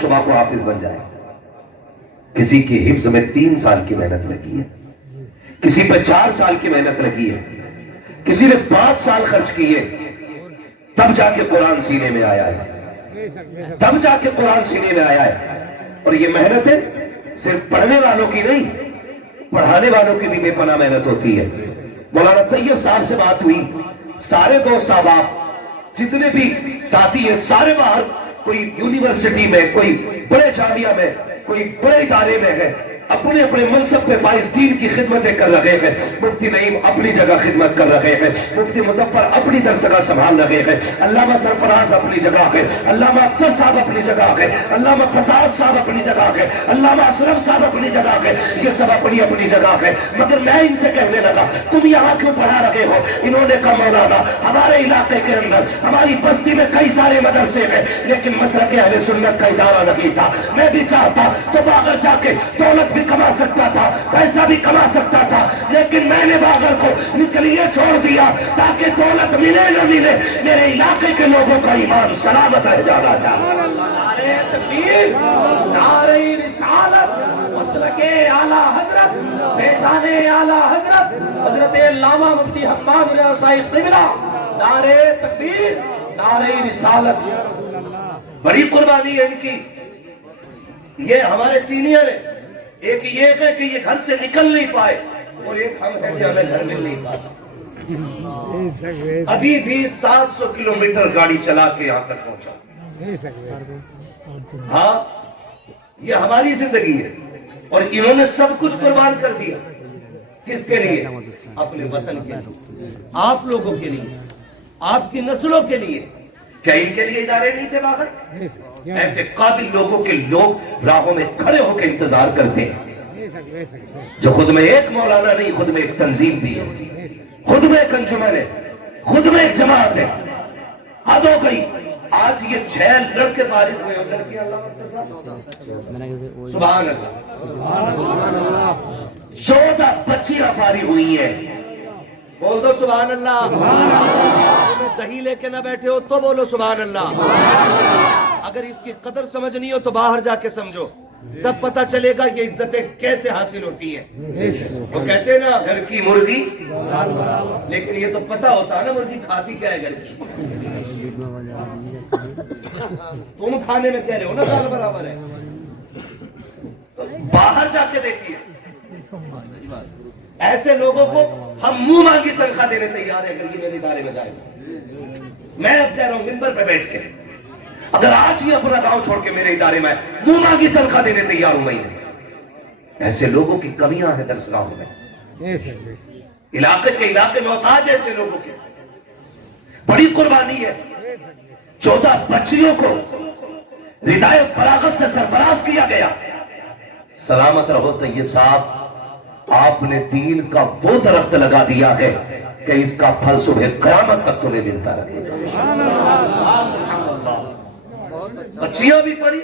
صبح کو حافظ بن جائے. کسی کی حفظ میں 3 سال کی محنت لگی ہے, کسی پہ 4 سال کی محنت لگی ہے, کسی نے 5 سال خرچ کیے, تب جا کے قرآن سینے میں آیا ہے, تب جا کے قرآن سینے میں آیا ہے. اور یہ محنتیں صرف پڑھنے والوں کی نہیں, پڑھانے والوں کی بھی بے پناہ محنت ہوتی ہے. مولانا طیب صاحب سے بات ہوئی, سارے دوست احباب جتنے بھی ساتھی ہیں سارے باہر, کوئی یونیورسٹی میں, کوئی بڑے جامعہ میں, کوئی بڑے ادارے میں ہے, اپنے اپنے منصب پہ فائز دین کی خدمتیں کر رہے ہیں. مفتی نعیم اپنی جگہ خدمت کر رہے ہیں, مفتی مظفر اپنی درسگاہ سنبھال رہے ہیں, علامہ سرفراز اپنی جگہ ہے, علامہ افسر صاحب اپنی جگہ ہے, علامہ فساد صاحب اپنی جگہ ہے, علامہ اسلم صاحب اپنی جگہ ہے. یہ سب اپنی اپنی جگہ ہے. مگر میں ان سے کہنے لگا تم یہاں کیوں پڑھا رہے ہو؟ انہوں نے کہا مولانا ہمارے علاقے کے اندر ہماری بستی میں کئی سارے مدرسے ہیں لیکن مسلک اہل سنت کا ادارہ نہیں تھا. میں بھی چاہتا تو باغر جا کے دولت بھی کما سکتا تھا, پیسہ بھی کما سکتا تھا, لیکن میں نے باغر کو اس لیے چھوڑ دیا تاکہ دولت ملے نہ ملے میرے علاقے کے لوگوں کا ایمان سلامت رہ جانا چاہیے. نعرہ تکبیر, نعرہ رسالت, مسلک اعلیٰ حضرت, فیضان اعلیٰ حضرت حضرت علامہ مفتی حماد رضا صاحب قبلہ, نعرہ تکبیر, نعرہ رسالت. بڑی قربانی ہے ان کی. یہ ہمارے سینئر ہیں, ایک یہ ہے کہ یہ گھر سے نکل نہیں پائے, اور ایک ہم ہیں کہ ہمیں گھر مل نہیں پاتا. ابھی بھی 700 کلومیٹر گاڑی چلا کے یہاں تک پہنچا. ہاں یہ ہماری زندگی ہے, اور انہوں نے سب کچھ قربان کر دیا. کس کے لیے؟ اپنے وطن کے لیے, آپ لوگوں کے لیے, آپ کی نسلوں کے لیے. کیا ان کے لیے ادارے نہیں تھے باہر؟ ایسے قابل لوگوں کے لوگ راہوں میں کھڑے ہو کے انتظار کرتے ہیں, جو خود میں ایک مولانا نہیں, خود میں ایک تنظیم بھی ہے, خود میں ایک انجمن ہے, خود میں ایک جماعت ہے. حد ہو گئی. آج یہ 6 لڑکے فارغ ہوئے, اور لڑکیاں سبحان اللہ 14 بچیاں فارغ ہوئی ہیں. بول دو سبحان اللہ. تمہیں دہی لے کے نہ بیٹھے ہو تو بولو سبحان اللہ. اگر اس کی قدر سمجھنی ہو تو باہر جا کے سمجھو, تب پتہ چلے گا یہ عزتیں کیسے حاصل ہوتی ہیں. وہ کہتے ہیں نا گھر کی مرغی, لیکن یہ تو پتہ ہوتا ہے نا مرغی کھاتی کیا ہے گھر کی. تم کھانے میں کہہ رہے ہو نا دال برابر ہے. تو باہر جا کے دیکھیے, ایسے لوگوں کو ہم منہ مانگی تنخواہ دینے تیار ہیں اگر یہ میرے ادارے میں جائے گا. میں اب کہہ رہا ہوں منبر پہ بیٹھ کے, اگر آج ہی اپنا گاؤں چھوڑ کے میرے ادارے میں منہ مانگی تنخواہ دینے تیار ہوں. میں ایسے لوگوں کی کمیاں ہیں درسگاہوں میں, علاقے کے علاقے محتاج ہے ایسے لوگوں کے. بڑی قربانی ہے. 14 بچیوں کو ردائے فراغت سے سرفراز کیا گیا. سلامت رہو طیب صاحب, آپ نے دین کا وہ درخت لگا دیا ہے کہ اس کا پھل صبح قیامت تک تمہیں ملتا رہے. بچیاں بھی پڑھی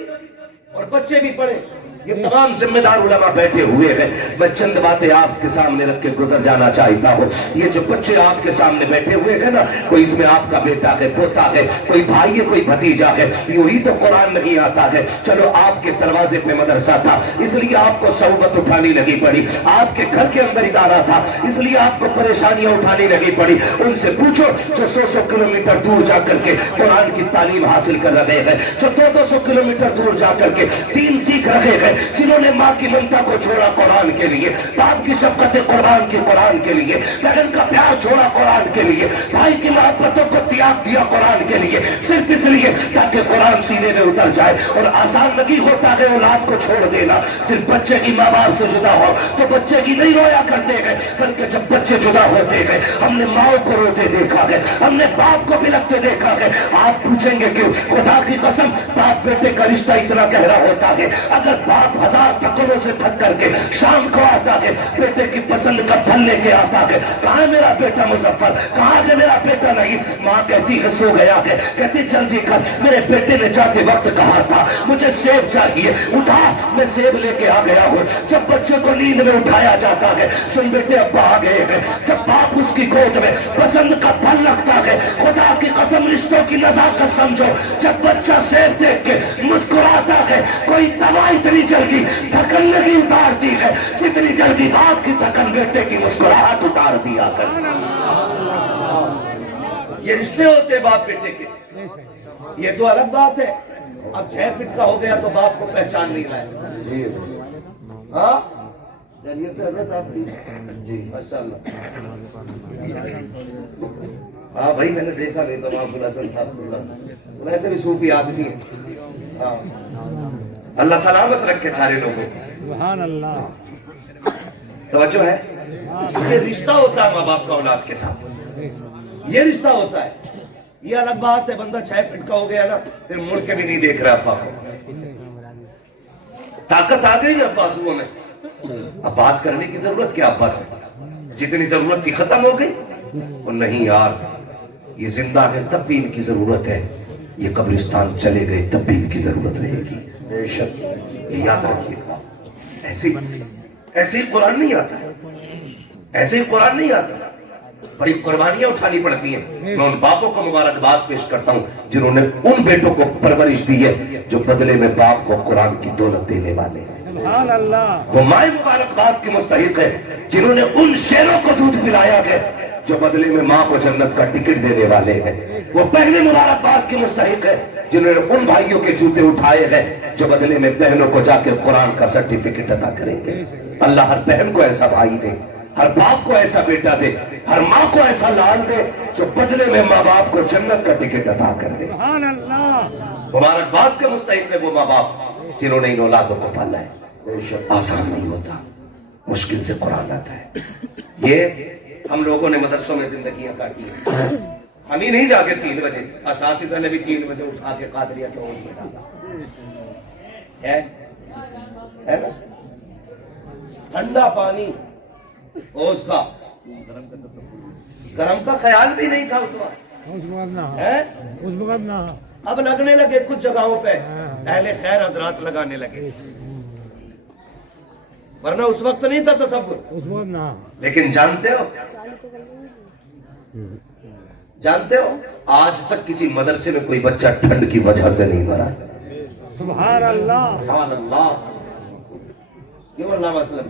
اور بچے بھی پڑھے. یہ تمام ذمہ دار علماء بیٹھے ہوئے ہیں. میں چند باتیں آپ کے سامنے رکھ کے گزر جانا چاہتا ہوں. یہ جو بچے آپ کے سامنے بیٹھے ہوئے ہیں نا, کوئی اس میں آپ کا بیٹا ہے, پوتا ہے, کوئی بھائی ہے, کوئی بھتیجا ہے. یوں تو قرآن نہیں آتا ہے. چلو آپ کے دروازے پہ مدرسہ تھا اس لیے آپ کو صحبت اٹھانی نہیں پڑی, آپ کے گھر کے اندر ادارہ تھا اس لیے آپ کو پریشانیاں اٹھانی نہیں پڑی. ان سے پوچھو جو 100 کلومیٹر دور جا کر کے قرآن کی تعلیم حاصل کر رہے ہیں, جو 200 کلومیٹر دور جا کر کے دین سیکھ رہے ہیں, جنہوں نے ماں کی ممتا کو چھوڑا قرآن کے لیے, باپ کی شفقت قرآن کی قرآن کے لیے, بہن کا پیار چھوڑا قرآن کے لیے, بھائی کی محبتوں کو تیاگ دیا قرآن کے لیے, صرف اس لیے تاکہ قرآن سینے میں اتر جائے. اور آسان نہیں ہوتا ہے اولاد کو چھوڑ دینا. صرف بچے کی ماں باپ سے جدا ہو تو بچے کی نہیں رویا کرتے ہیں, بلکہ جب بچے جدا ہوتے ہیں ہم نے ماؤں کو روتے دیکھا ہے, ہم نے باپ کو بلکتے دیکھا ہے. آپ پوچھیں گے کہ خدا کی قسم باپ بیٹے کا رشتہ اتنا گہرا ہوتا ہے, اگر باپ 1000 تھکنوں سے تھک کر کے شام کو آتا ہے, بیٹے کی پسند کا پھل لے کے آتا ہے, کہاں ہے میرا بیٹا مظفر, کہاں ہے میرا بیٹا نہیں, ماں کہتی ہے سو گیا ہے, کہتی جلدی کر, میرے بیٹے نے جاتے وقت کہا تھا مجھے सेब चाहिए, उठा, मैं सेब लेके आ गया हूँ। जब बच्चे को नींद में उठाया जाता है, सुन बेटे अब्बा आ गए हैं, जब बाप उसकी गोद में पसंद का फल रखता है, खुदा की कसम रिश्तों की नजाकत समझो, जब बच्चा सेब देख के मुस्कुराता है, कोई दवा इतनी जल्दी थकन नहीं उतारती है जितनी जल्दी बाप की थकन बेटे की मुस्कुराहट उतार दिया कर। ये रिश्ते होते हैं बाप बेटे के, ये तो अलग बात है। अब 6 फीट का हो गया तो बाप को पहचान नहीं रहा है। हाँ जी माशाल्लाह। हाँ भाई मैंने देखा नहीं तो महबूब हसन साहब वैसे भी सूफी आदमी है। हाँ अल्लाह सलामत रखे सारे लोगों को। सुभान अल्लाह। तवज्जो है, ये रिश्ता होता है माँ बाप का औलाद के साथ, ये रिश्ता होता है। ये अलग बात है बंदा 6 फीट का हो गया ना फिर मुड़ के भी नहीं देख रहा अब्बा को। ताकत आ गई अब्बासुओं में, अब बात करने की जरूरत क्या अब्बा से, जितनी जरूरत थी खत्म हो गई। और नहीं यार, ये जिंदा है तब भी इनकी जरूरत है, ये कब्रिस्तान चले गए तब भी इनकी जरूरत रहेगी। बेशक ये याद रखिएगा। ऐसे ही कुरान नहीं आता, ऐसे ही कुरान नहीं आता, बड़ी कुर्बानियां उठानी पड़ती हैं। मैं उन बापों को मुबारकबाद पेश करता हूं जिन्होंने उन बेटों को परवरिश दी है जो बदले में बाप को कुरान की दौलत देने वाले हैं। सुभान अल्लाह। वो माए मुबारकबाद की मुस्तहिक है जिन्होंने उन शेरों को दूध पिलाया है जो बदले में माँ को जन्नत का टिकट देने वाले हैं। वो पहले मुबारकबाद की मुस्तहिक है जिन्होंने उन भाइयों के जूते उठाए हैं जो बदले में बहनों को जाकर कुरान का सर्टिफिकेट अता करेंगे। अल्लाह हर बहन को ऐसा भाई दे, हर बाप को ऐसा बेटा दे, हर माँ को ऐसा लाल दे जो बदले में माँ बाप को जन्नत का टिकट अता कर दे। सुभान अल्लाह। मुबारकबाद के मुस्तहिक है वो माँ बाप जिन्होंने इन औलादों को पाला है। आसान नहीं होता, मुश्किल से कुरान आता है। ये हम लोगों ने मदरसों में जिंदगियां काटी हैं। हम ही नहीं जागे 3 बजे, असातिज़ा ने भी 3 बजे उठा के कादरिया के ओस में डाला है ना। ठंडा पानी ओस का, गरम का ख्याल भी नहीं था उस वक्त है। उस वक्त ना अब लगने लगे कुछ जगहों पे, अहले खैर हजरात लगाने लगे, वरना उस वक्त नहीं था तसव्वुर। उस वक्त ना। लेकिन जानते हो आज तक किसी मदरसे में कोई बच्चा ठंड की वजह से नहीं मरा। सुभान अल्लाह। सुभान अल्लाह। क्यों अल्लाह वसल्लम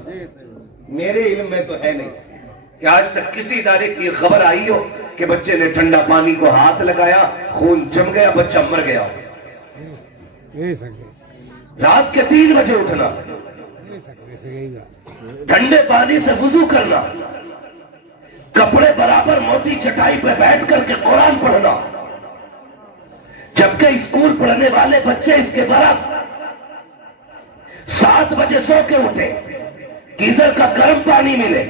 मेरे इल्म में तो है नहीं कि आज तक किसी इदारे की खबर आई हो कि बच्चे ने ठंडा पानी को हाथ लगाया, खून जम गया, बच्चा मर गया। रात के 3 बजे उठना, ठंडे पानी से वुजू करना, कपड़े बराबर मोटी चटाई पे बैठ करके कुरान पढ़ना, जबकि स्कूल पढ़ने वाले बच्चे इसके बरक्स 7 बजे सो के उठे, गीजर का गर्म पानी मिले,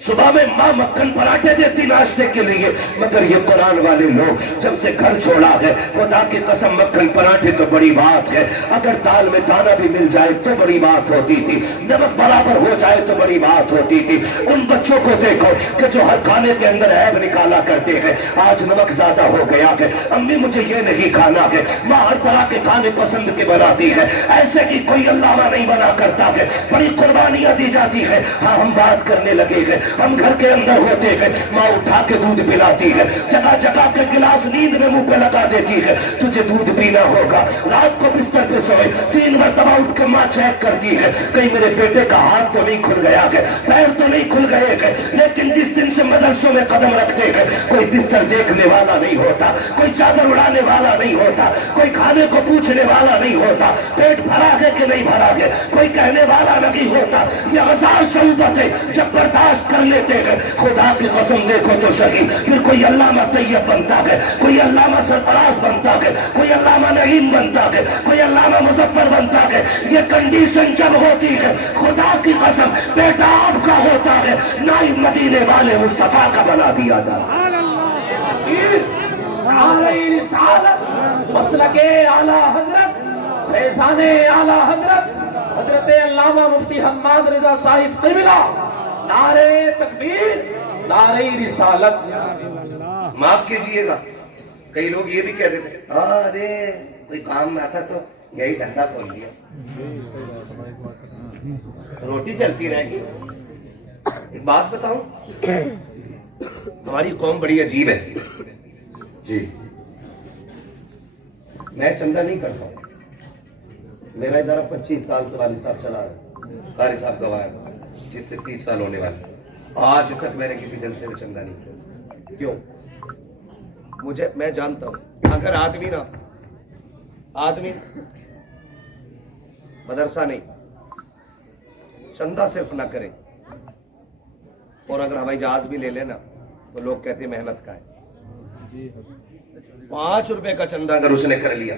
सुबह में माँ मक्खन पराठे देती नाश्ते के लिए, मगर ये कुरान वाले लोग जब से घर छोड़ा है, खुदा की कसम मक्खन पराठे तो बड़ी बात है, अगर दाल में दाना भी मिल जाए तो बड़ी बात होती थी, नमक बराबर हो जाए तो बड़ी बात होती थी। उन बच्चों को देखो कि जो हर खाने के अंदर ऐब निकाला करते हैं, आज नमक ज्यादा हो गया है, अम्मी मुझे ये नहीं खाना है, माँ हर तरह के खाने पसंद के बनाती है, ऐसे की कोई अल्लामा नहीं बना करता है, बड़ी कुर्बानियां दी जाती है। हाँ हम बात करने लगे हैं, हम घर के अंदर होते हैं, माँ उठा के दूध पिलाती है, जगह जगह के गिलास नींद में मुंह पे लगा देती है, तुझे दूध पीना होगा। रात को बिस्तर पे सोए 3 मरतबा उठ के माँ चेक करती है कहीं मेरे बेटे का हाथ तो नहीं खुल गया है, पैर तो नहीं खुल गए हैं। लेकिन जिस दिन से मदरसों में कदम रखते हैं, कोई बिस्तर देखने वाला नहीं होता, कोई चादर उड़ाने वाला नहीं होता, कोई खाने को पूछने वाला नहीं होता, पेट भरा है कि नहीं भरा है कोई कहने वाला नहीं होता। ये हजार शऊबत है जब बर्दाश्त कर लेते हैं, खुदा की कसम देखो तो सही, फिर कोई अल्लामा तैयब बनता है, कोई अल्लामा सरफराज बनता है, कोई अल्लामा नईम बनता है, कोई अल्लामा मुजफ्फर बनता है। ये कंडीशन जब होती है, खुदा की कसम बेटा आपका होता है, नाइब मदीने वाले मुस्तफा का बना दिया जाता है। मसलके आला हजरत, फैजाने आला हजरत हजरत अल्लामा मुफ्ती हम्माद रजा साहिब क़िबला, नारे तकबीर, नारे रिसालत। माफ कीजिएगा, कई लोग ये भी कह देते अरे कोई काम में आता तो यही धंधा खोल लिया, रोटी चलती रहेगी। एक बात बताऊं, हमारी कौम बड़ी अजीब है जी। मैं चंदा नहीं करता हूं, मेरा इधर 25 साल से वाली साहब चला है, कारी साहब गवाह है, 25 से 30 साल होने वाले। आज तक मैंने किसी जलसे में चंदा नहीं किया। क्यों? मैं जानता हूं अगर आदमी मदरसा नहीं, चंदा सिर्फ ना करे और अगर हवाई जहाज भी ले लेना तो लोग कहते हैं मेहनत का है। 5 रुपए का चंदा अगर उसने कर लिया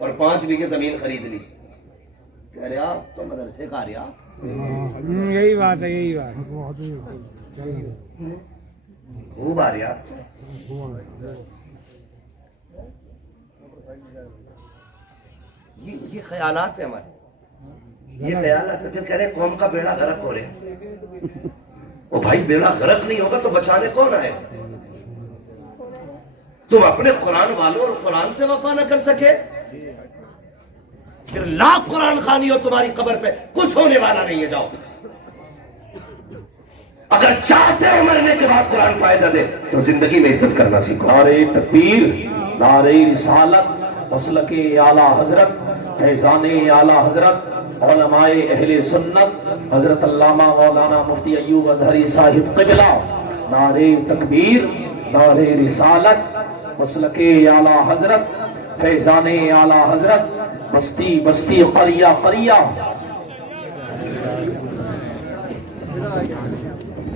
और 5 बीघे जमीन खरीद ली, कह रहे आप तो मदरसे का रहा। यही बात है, यही बात। खूब आ रहा। ये ख्यालात है हमारे, ये ख्यालात है। फिर कह रहे कौम का बेड़ा गर्क हो रहा है। ओ भाई, बेड़ा गर्क नहीं होगा तो बचाने कौन आए? तुम अपने कुरान वालों और कुरान से वफा न कर सके, फिर लाख कुरान खानी हो तुम्हारी कब्र पे कुछ होने वाला नहीं है। जाओ, अगर चाहते हो मरने के बाद कुरान फायदा दे तो जिंदगी में इज्जत करना सीखो। नारे तकबीर, नारे रिसालत, मसलके आला हजरत, फैजाने आला हजरत, उलमाए अहले सुन्नत, हजरत अल्लामा मौलाना मुफ्ती अय्यूब अजहरी साहिब क़िबला। नारे तकबीर, नारे रिसालत, मसलके आला हजरत, फैजाने आला हजरत, बस्ती बस्ती करिया करिया।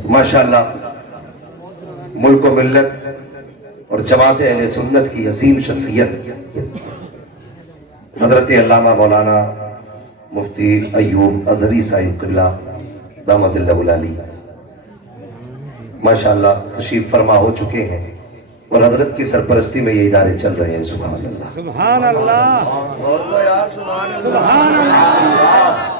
माशाअल्लाह, मुल्क व मिल्लत और जमात अहले सुन्नत की असीम शख्सियत हजरत अल्लामा मौलाना मुफ्ती अय्यूब अजहरी साहिब क़िबला दामज़िल्लहुल अली माशाअल्लाह तशरीफ फरमा हो चुके हैं और हजरत की सरपरस्ती में ये इदारे चल रहे हैं। सुभान अल्लाह, सुभान अल्लाह, और तो यार सुभान अल्लाह। सुभान अल्लाह।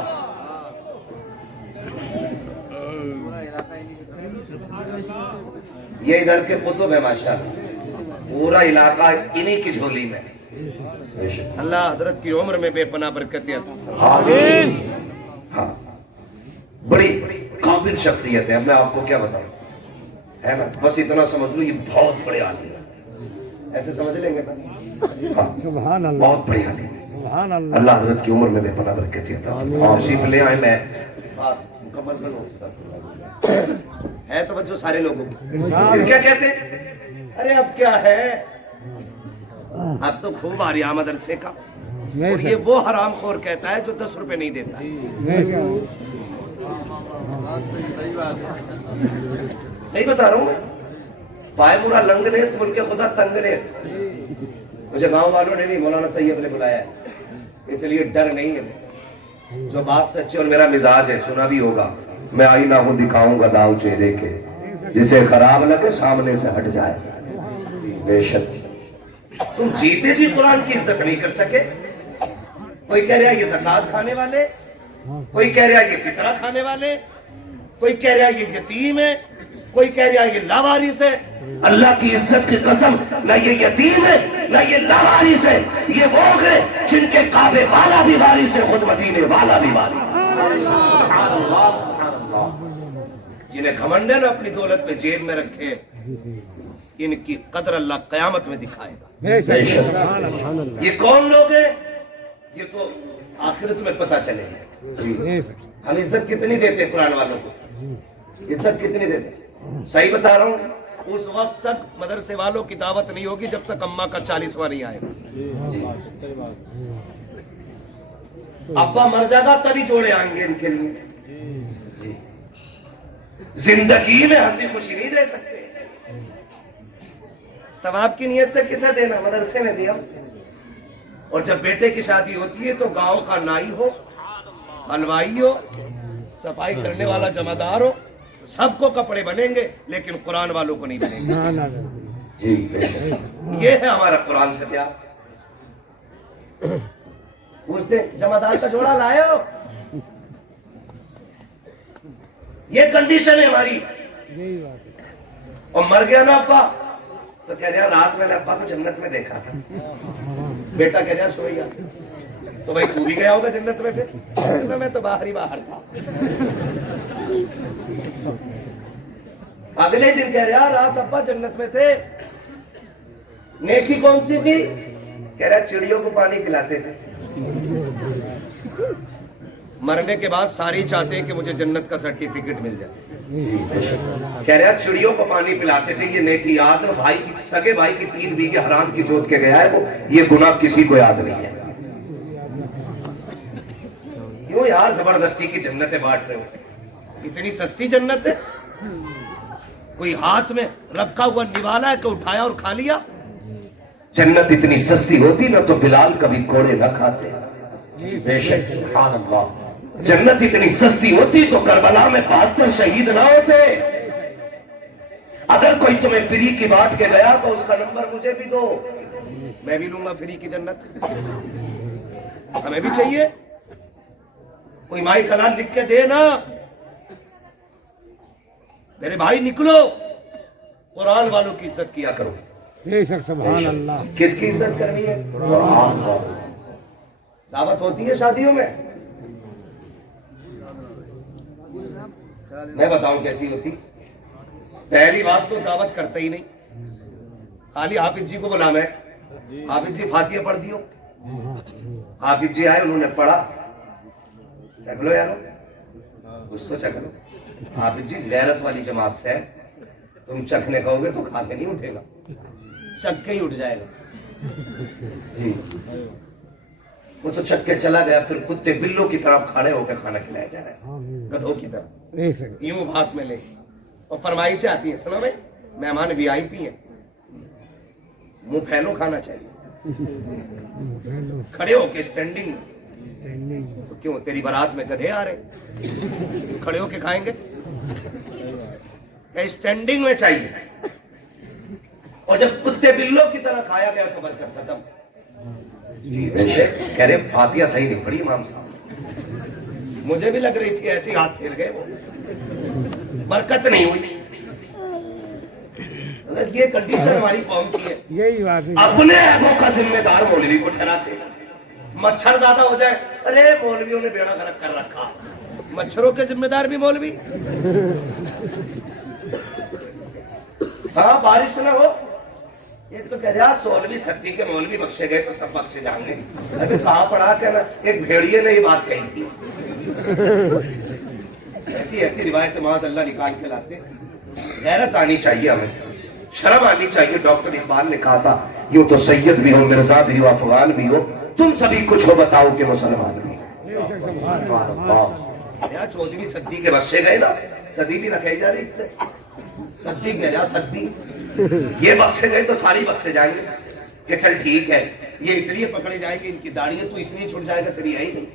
ये इधर के कुतुब है माशाअल्लाह, पूरा इलाका इन्हीं की झोली में। अल्लाह हजरत की उम्र में बेपनाह बरकत अता आमीन। हाँ, बड़ी काबिल शख्सियत है। मैं आपको क्या बताऊं, है ना, बस इतना समझ लो ये बहुत बड़े आलिम है, ऐसे समझ लेंगे ना। हाँ, सुभान अल्लाह, बहुत बड़े आलिम है। सुभान अल्लाह। अल्लाह हजरत की उम्र में बेपनाह बरकत अता फरमाए। तशरीफ ले आए, मैं बात मुकम्मल करूं है तो बच्चों सारे लोगों को। फिर क्या कहते हैं, अरे अब क्या है, अब तो खूब आ रहा मदरसे का। और ये वो हराम खोर कहता है जो 10 रुपए नहीं देता। सही बता रहा हूँ मैं, पायमुरा लंगनेस मुल्क खुदा तंगनेस। मुझे गांव वालों ने नहीं, मौलाना तैयब ने बुलाया है, इसलिए डर नहीं है। जो बात सच्ची और मेरा मिजाज है, सुना भी होगा। मैं आईना हूं दिखाऊंगा दाव चेहरे के, जिसे खराब लगे सामने से हट जाए। बेशक तुम जीते जी कुरान की इज्जत नहीं कर सके। कोई कह रहा है ये ज़कात खाने वाले, कोई कह रहा है ये फितरा खाने वाले, कोई कह रहा है ये यतीम है, कोई कह रहा है ये लावारिस है। अल्लाह की इज्जत की कसम, ना ये यतीम है ना ये लावारिस है, ये वो है जिनके काबे वाला भी वारिस है, खुद मदीने वाला भी वारिस है। जिन्हें घमंड है ना अपनी दौलत पे जेब में रखे, इनकी कदर अल्लाह कयामत में दिखाएगा। ये कौन लोग हैं, ये तो आखिरत में पता चलेगा। हम इज्जत कितनी देते हैं कुरान वालों को, इज्जत कितनी देते हैं? सही बता रहा हूँ, उस वक्त तक मदरसे वालों की दावत नहीं होगी जब तक अम्मा का 40वां नहीं आएगा। अब्बा मर जाएगा तभी जोड़े आएंगे इनके लिए। जिंदगी में हंसी खुशी नहीं दे सकते। सवाब की नियत से किसे देना, मदरसे में दिया। और जब बेटे की शादी होती है तो गांव का नाई हो, हलवाई हो, सफाई करने वाला जमादार हो, सबको कपड़े बनेंगे, लेकिन कुरान वालों को नहीं बनेंगे। जी, ये है हमारा कुरान से प्यार। पूछते जमादार का जोड़ा लाए हो, ये कंडीशन है हमारी। और मर गया ना अब्बा तो कह रहा रात मैंने अब्बा को जन्नत में देखा था। बेटा कह रहा सोया, तो भाई तू भी गया होगा जन्नत में फिर? मैं तो बाहर ही बाहर था। अगले दिन कह रहा रात अब्बा जन्नत में थे, नेकी कौन सी थी? कह रहा चिड़ियों को पानी पिलाते थे। मरने के बाद सारे चाहते हैं कि मुझे जन्नत का सर्टिफिकेट मिल जाए। कह रहा चिड़ियों को पानी पिलाते थे, ये नेकी याद है। भाई की सगे भाई की 3 बीघे हराम की जोत के गया है वो, ये गुनाह किसी को याद नहीं है। क्यों यार जबरदस्ती की जन्नतें बांट रहे हो? इतनी सस्ती जन्नत है? कोई हाथ में रखा हुआ निवाला है कि उठाया और खा लिया? जन्नत इतनी सस्ती होती ना तो बिलाल कभी कोड़े न खाते। बेशक, सुभान अल्लाह। जन्नत इतनी सस्ती होती तो करबला में 72 शहीद ना होते। अगर कोई तुम्हें फ्री की बांट के गया तो उसका नंबर मुझे भी दो, मैं भी लूंगा फ्री की जन्नत। हमें भी चाहिए। कोई माई कलाम लिख के दे ना, मेरे भाई निकलो, कुरान वालों की इज्जत किया करो। बेशक, सुभान अल्लाह। किसकी इज्जत करनी है? दावत होती है शादियों में, मैं बताऊं कैसी होती? पहली बात तो दावत करते ही नहीं, खाली हाफिज जी को बुला, मैं हाफिज जी फातिहा पढ़ दियो। हाफिज जी आए, उन्होंने पढ़ा, चख लो यारो, कुछ तो चख लो। हाफिज जी गैरत वाली जमात से है, तुम चखने कहोगे तो खा के नहीं उठेगा, चख के ही उठ जाएगा जी। वो तो चख के चला गया, फिर कुत्ते बिल्लों की तरफ खड़े होकर खाना खिलाया जा रहा है, गधों की तरफ, यूं हाथ में ले। और फरमाइशें आती है, सुनो भाई मेहमान वीआईपी हैं, मुंह फैलो खाना चाहिए, खड़े होके स्टैंडिंग। तो क्यों तेरी बारात में गधे आ रहे, खड़े होके खाएंगे? स्टैंडिंग में चाहिए। और जब कुत्ते बिल्लों की तरह खाया गया तो बरकत खत्म जी। वैसे कह रहे फातिहा सही नहीं पड़ी इमाम साहब, मुझे भी लग रही थी ऐसे हाथ फेर गए वो, बरकत नहीं हुई। ये कंडीशन हमारी कौम की है। यही बात है। अपने ऐबों का जिम्मेदार मौलवी को ठहराते। मच्छर ज्यादा हो जाए, अरे मौलवियों ने बेड़ा गर्क कर रखा, मच्छरों के जिम्मेदार भी मौलवी। हाँ बारिश ना हो, ये तो कह रहा 16वीं सदी के मौलवी बख्शे गए तो सब बख्शे जाएंगे। अभी कहाँ पढ़ा क्या ना, एक भेड़िए ने ये बात कही थी। ऐसी ऐसी रिवायतें माद अल्लाह निकाल के लाते। गैरत आनी चाहिए हमें, शर्म आनी चाहिए। डॉक्टर इकबाल ने कहा था, यूं तो सैयद भी हो, मिर्जा भी हो, अफगान भी हो, तुम सभी कुछ हो बताओ कि मुसलमान भी। 14वीं सदी के बख्शे गए ना, सदी भी रखे जा रही इससे, सदी कह रहा सदी। ये बख्शे गए तो सारी बख्शे जाएंगे कि चल ठीक है, ये इसलिए पकड़े जाएंगे इनकी दाढ़ी तो इसलिए छूट जाएगा, तेरी है ही नहीं।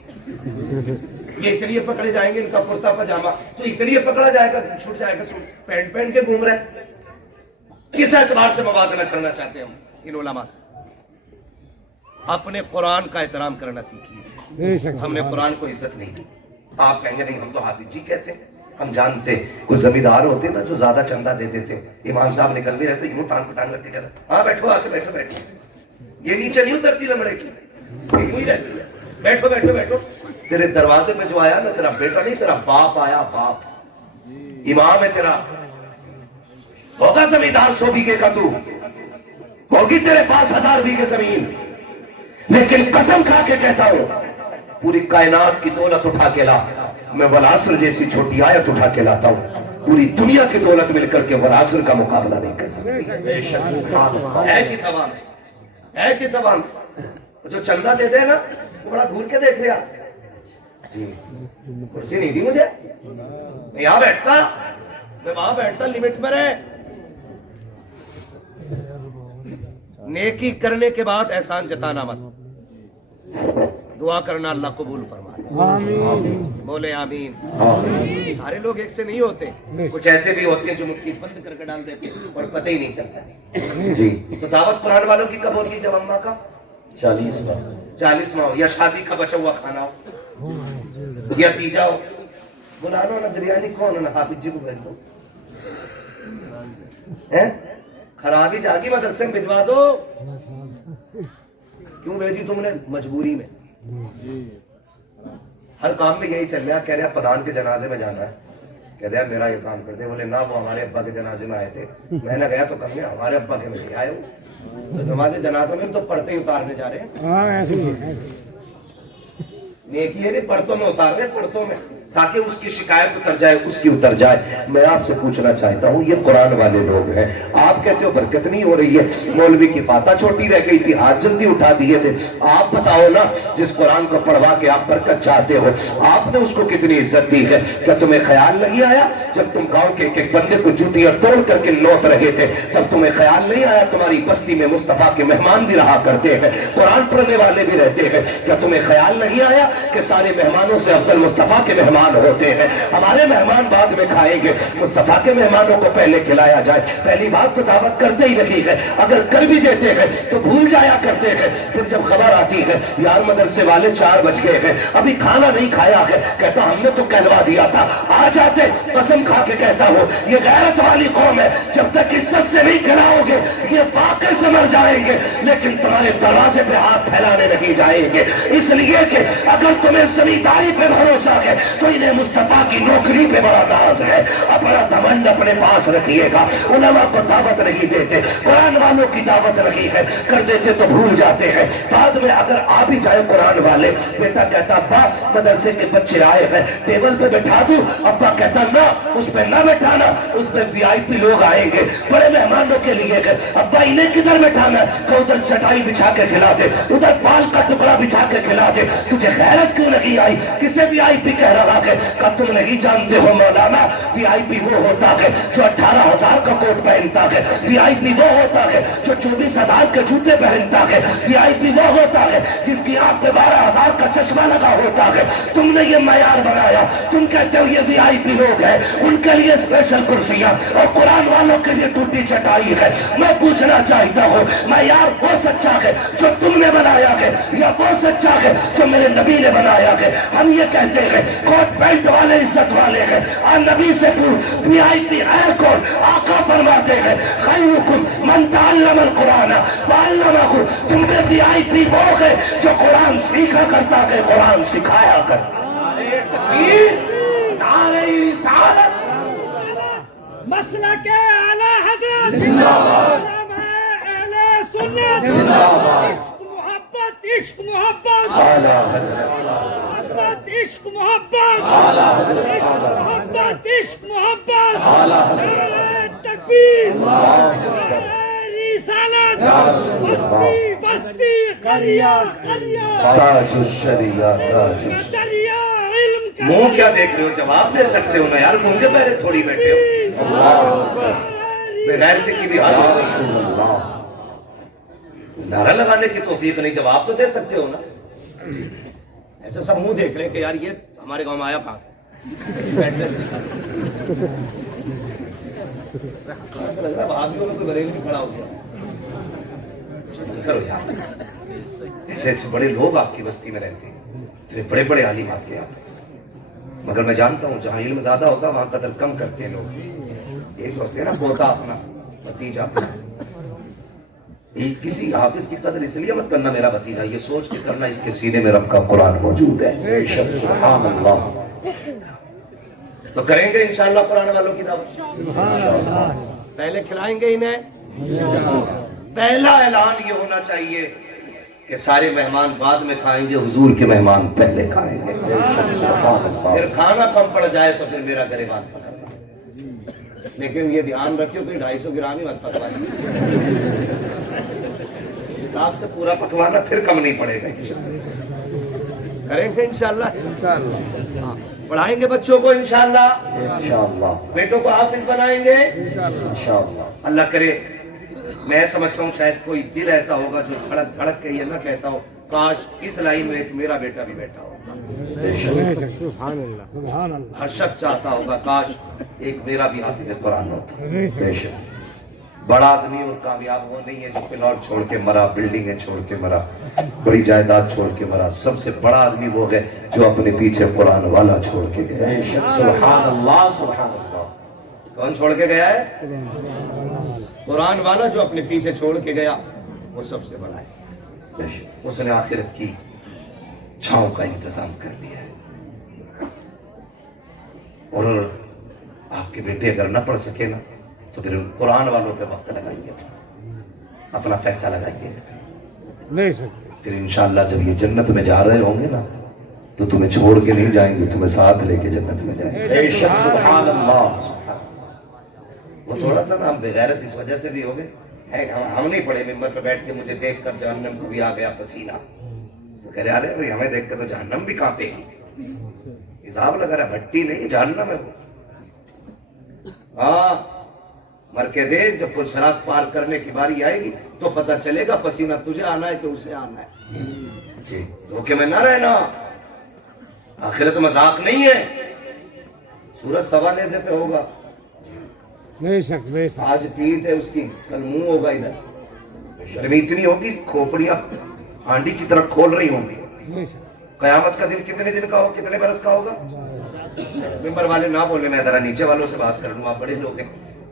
ये इसलिए पकड़े जाएंगे इनका कुर्ता पजामा तो इसलिए पकड़ा जाएगा, छूट जाएगा, तुम पैंट पहन के घूम रहे। किस एतबार से मवाजना करना चाहते हैं हम इन उलमा से? अपने कुरान का एहतराम करना सीखिए। हमने कुरान को इज्जत नहीं दी। आप कहेंगे नहीं हम तो हाफिज जी कहते हैं, हम जानते। कुछ जमींदार होते ना जो ज्यादा चंदा दे देते, इमाम साहब निकल भी रहते, यूं टांग टांग रखते कर, हाँ बैठो आके बैठो बैठो, ये नीचे नहीं उतरती लमड़े की, यूं ही रहती है, बैठो बैठो बैठो। तेरे दरवाजे पे जो आया ना तेरा बेटा नहीं, तेरा बाप आया, बाप इमाम है तेरा। होगा जमींदार 100 बीघे का, तू होगी तेरे पास 1000 बीघे जमीन, लेकिन कसम खा के कहता हूं पूरी कायनात की दौलत उठा के ला, मैं वलासर जैसी छोटी आयत उठा के लाता हूं, पूरी दुनिया की दौलत मिलकर के वलासर का मुकाबला नहीं कर सकती। है कि सवाल है कि सवाल? जो चंदा दे दे ना वो बड़ा घूर के देख रहा, कुर्सी नहीं दी मुझे, मैं यहां बैठता, मैं वहां बैठता, लिमिट में रहे। नेकी करने के बाद एहसान जताना मत, दुआ करना अल्लाह कबूल फरमाए। आमीन। बोले आमीन। सारे लोग एक से नहीं होते, कुछ ऐसे भी होते हैं जो मुट्ठी बंद करके डाल देते हैं और पता ही नहीं चलता जी। तो दावत कुरान वालों की कब होती है? जब अम्मा का 40वां हो, या शादी का बचा हुआ खाना हो, या तीजा हो। बुला लो ना, बिरयानी कौन ना, हाफिज जी को भेज दो। खराबी जागी मदरसे में भिजवा दो। क्यों भेजी तुमने? मजबूरी में। ہر کام میں یہی چل رہا. کہہ رہا پدان کے جنازے میں جانا ہے, کہتے ہیں میرا یہ کام کر دے. بولے نہ, وہ ہمارے ابا کے جنازے میں آئے تھے. میں نے گیا تو کم گیا, ہمارے ابا کے میں نہیں آئے ہو. تو نماز جنازہ میں تو پڑھتے ہی اتارنے جا رہے ہیں. ہاں ایسے ہی ہے. نیکی ہے نہیں, پڑھتوں میں اتار رہے ہیں, پڑھتوں میں, تاکہ اس کی شکایت اتر جائے, اس کی اتر جائے. میں آپ سے پوچھنا چاہتا ہوں, یہ قرآن والے لوگ ہیں, آپ کہتے ہو برکت نہیں ہو رہی ہے, مولوی کی فاتحہ چھوٹی رہ گئی تھی, ہاتھ جلدی اٹھا دیے تھے. آپ بتاؤ نا, جس قرآن کو پڑھوا کے آپ برکت چاہتے ہو, آپ نے اس کو کتنی عزت دی ہے. کیا تمہیں خیال نہیں آیا جب تم گاؤں کے ایک بندے کو جوتیاں توڑ کر کے نوت رہے تھے, تب تمہیں خیال نہیں آیا تمہاری بستی میں مصطفیٰ کے مہمان بھی رہا کرتے ہیں, قرآن پڑھنے والے بھی رہتے ہیں. کیا تمہیں خیال نہیں آیا کہ سارے مہمانوں سے افضل مصطفیٰ کے مہمان ہوتے ہیں؟ ہمارے مہمان بعد میں کھائیں گے, مصطفیٰ کے مہمانوں کو پہلے کھلایا جائے. پہلی بات تو دعوت کرتے ہی نہیں ہے, اگر کر بھی دیتے ہیں تو بھول جایا کرتے ہیں. پھر جب خبر آتی ہے یار مدرسے والے 4 بج گئے ہیں, ابھی کھانا نہیں کھایا ہے, کہتا ہم نے تو کہلوا دیا تھا. آ جاتے, قسم کھا کے کہتا ہوں یہ غیرت والی قوم ہے, جب تک عزت سے نہیں کھلاؤ گے یہ واقع سمجھ جائیں گے, لیکن تمہارے دروازے پہ ہاتھ پھیلانے نہیں جائیں گے. اس لیے کہ اگر تمہیں زمینداری پہ بھروسہ ہے تو انہیں مصطفیٰ کی نوکری پہ بڑا ناز ہے. اپنا دمنڈ اپنے پاس رکھیے گا. علماء کو دعوت نہیں دیتے, قرآن والوں کی دعوت نہیں ہے, کر دیتے تو بھول جاتے ہیں. بعد میں اگر آ بھی جائے قرآن والے, بیٹا کہتا ابا مدرسے کے بچے آئے ہیں, ٹیبل پہ بٹھا دوں, ابا کہتا نہ, اس پہ نہ بٹھانا, اس پہ VIP لوگ آئیں گے, بڑے مہمانوں کے لیے. ابا انہیں کدھر بٹھانا, کہ ادھر چٹائی بچھا کے کھلا دے, ادھر پال کا ٹکڑا بچھا کے کھلا دے. تجھے غیرت کیوں نہیں آئی؟ کسے VIP کہہ رہا ہے؟ کہ تم نہیں جانتے ہو مولانا, VIP وہ ہوتا ہے جو 18,000 کا کوٹ پہنتا ہے, VIP وہ ہوتا ہے جو 24,000 کے جوتے پہنتا ہے, VIP وہ ہوتا ہے جس کی آنکھ میں 12,000 کا چشمہ لگا ہوتا ہے. تم نے یہ معیار بنایا, تم کہتے ہو یہ VIP لوگ ہیں, ان کے لیے اسپیشل کرسیاں, اور قرآن والوں کے لیے ٹوٹی چٹائی ہے. میں پوچھنا چاہتا ہوں معیار وہ سچا ہے جو تم نے بنایا ہے, یا وہ سچا ہے جو میرے نبی نے بنایا ہے؟ ہم یہ کہتے ہیں کوٹ پینٹ والے عزت والے ہیں, نبی سے پوچھ VIP ہے کون؟ آقا فرماتے ہیں خیرکم من تعلم القرآن وعلمہ. تم میں VIP وہ ہے جو قرآن سیکھا کرتا ہے, قرآن سکھایا کرتا. نعرہ تکبیر, نعرہ رسالت, مسلک اعلی حضرت زندہ باد, اہل سنت زندہ باد. عشق محبت, عشق محبت, اعلیٰ حضرت, محبت عشق محبت, عشق محبت, عشق محبت, نعرہ تکبیر, نعرہ رسالت, بستی بستی, قریہ قریہ, تاج الشریعہ, تاج الشریعہ. دریا علم کا منہ کیا دیکھ رہے ہو, جواب دے سکتے ہو نا یار, گونگے پہرے تھوڑی بیٹھے ہو. بغیرتی کی بھی حالت ہے, نعرہ لگانے کی توفیق نہیں, جواب تو دے سکتے ہو نا. ایسے سب منہ دیکھ رہے ہیں کہ یار یہ ہمارے گاؤں میں آیا کہاں سے. لگ رہا بھابھیوں میں کوئی بریلی بھی کھڑا ہو گیا. کرو یار, ایسے ایسے بڑے لوگ آپ کی بستی میں رہتے ہیں, اتنے بڑے بڑے عالم آپ کے یہاں, مگر میں جانتا ہوں جہاں علم زیادہ ہوتا وہاں قدر کم کرتے ہیں لوگ. یہ سوچتے ہیں نا پوتا اپنا, بھتیجا اپنا. کسی حافظ کی قدر اس لیے مت کرنا میرا بھتیجا, یہ سوچ کے کرنا اس کے سینے میں رب کا قرآن موجود ہے. سبحان اللہ. تو کریں گے انشاءاللہ قرآن والوں کی دعوت. پہلے کھلائیں گے انہیں. پہلا اعلان یہ ہونا چاہیے کہ سارے مہمان بعد میں کھائیں گے, حضور کے مہمان پہلے کھائیں گے. پھر کھانا کم پڑ جائے تو پھر میرا گریبان پکڑنا. لیکن یہ دھیان رکھیو کہ 250 گرام ہی مت پکوائیں, حساب سے پورا پکوانا, پھر کم نہیں پڑے گا. کریں گے انشاءاللہ. پڑھائیں گے بچوں کو انشاءاللہ, بیٹوں کو حافظ بنائیں گے انشاءاللہ. اللہ کرے, میں سمجھتا ہوں شاید کوئی دل ایسا ہوگا جو دھڑک دھڑک کے یہ نہ کہتا ہو کاش اس لائن میں ایک میرا بیٹا بھی بیٹھا ہوگا. سبحان اللہ, سبحان اللہ. ہر شخص چاہتا ہوگا کاش ایک میرا بھی حافظ قرآن ہوتا. بڑا آدمی اور کامیاب وہ نہیں ہے جو پلاٹ چھوڑ کے مرا, بلڈنگیں چھوڑ کے مرا, بڑی جائیداد چھوڑ کے مرا. سب سے بڑا آدمی وہ ہے جو اپنے پیچھے قرآن والا چھوڑ کے گیا. سبحان اللہ, سبحان اللہ. کون چھوڑ کے گیا ہے؟ قرآن والا جو اپنے پیچھے چھوڑ کے گیا, وہ سب سے بڑا ہے. اس نے آخرت کی, छांव का इंतजाम कर लिया है। और आपके बेटे अगर न पढ़ सके ना तो फिर कुरान वालों पे वक्त लगाइए, अपना पैसा लगाइए, नहीं सकते। फिर इंशाअल्लाह जब ये जन्नत में जा रहे होंगे ना तो तुम्हें छोड़ के नहीं जाएंगे, तुम्हें साथ लेके जन्नत में जाएंगे। बेशक सुभान अल्लाह। वो थोड़ा सा ना हम बेगैरत इस वजह से भी हो गए है, हम नहीं पढ़े मिंबर पे बैठ के मुझे देख कर जहन्नम को भी आ गया पसीना, तो कह रहे अरे भाई हमें देख कर तो जहन्नम भी कांपेगी। हिसाब लगा रहा, भट्टी नहीं जहन्नम है वो। हाँ, मर के देख, जब कोई शराब पार करने की बारी आएगी तो पता चलेगा पसीना तुझे आना है कि उसे आना है। जी, धोखे में ना रहना, आखिरत मजाक नहीं है। सूरज सवा नेज़े पे होगा, नहीं सकते। आज पीठ है उसकी, कल मुंह होगा इधर। गर्मी इतनी होगी खोपड़ियां हांडी की तरफ खोल रही होंगी। नहीं सकते। कयामत का दिन कितने दिन का होगा, कितने बरस का होगा? मिंबर वाले ना बोले, मैं जरा नीचे वालों से बात कर लूं, आप बड़े लोग हैं।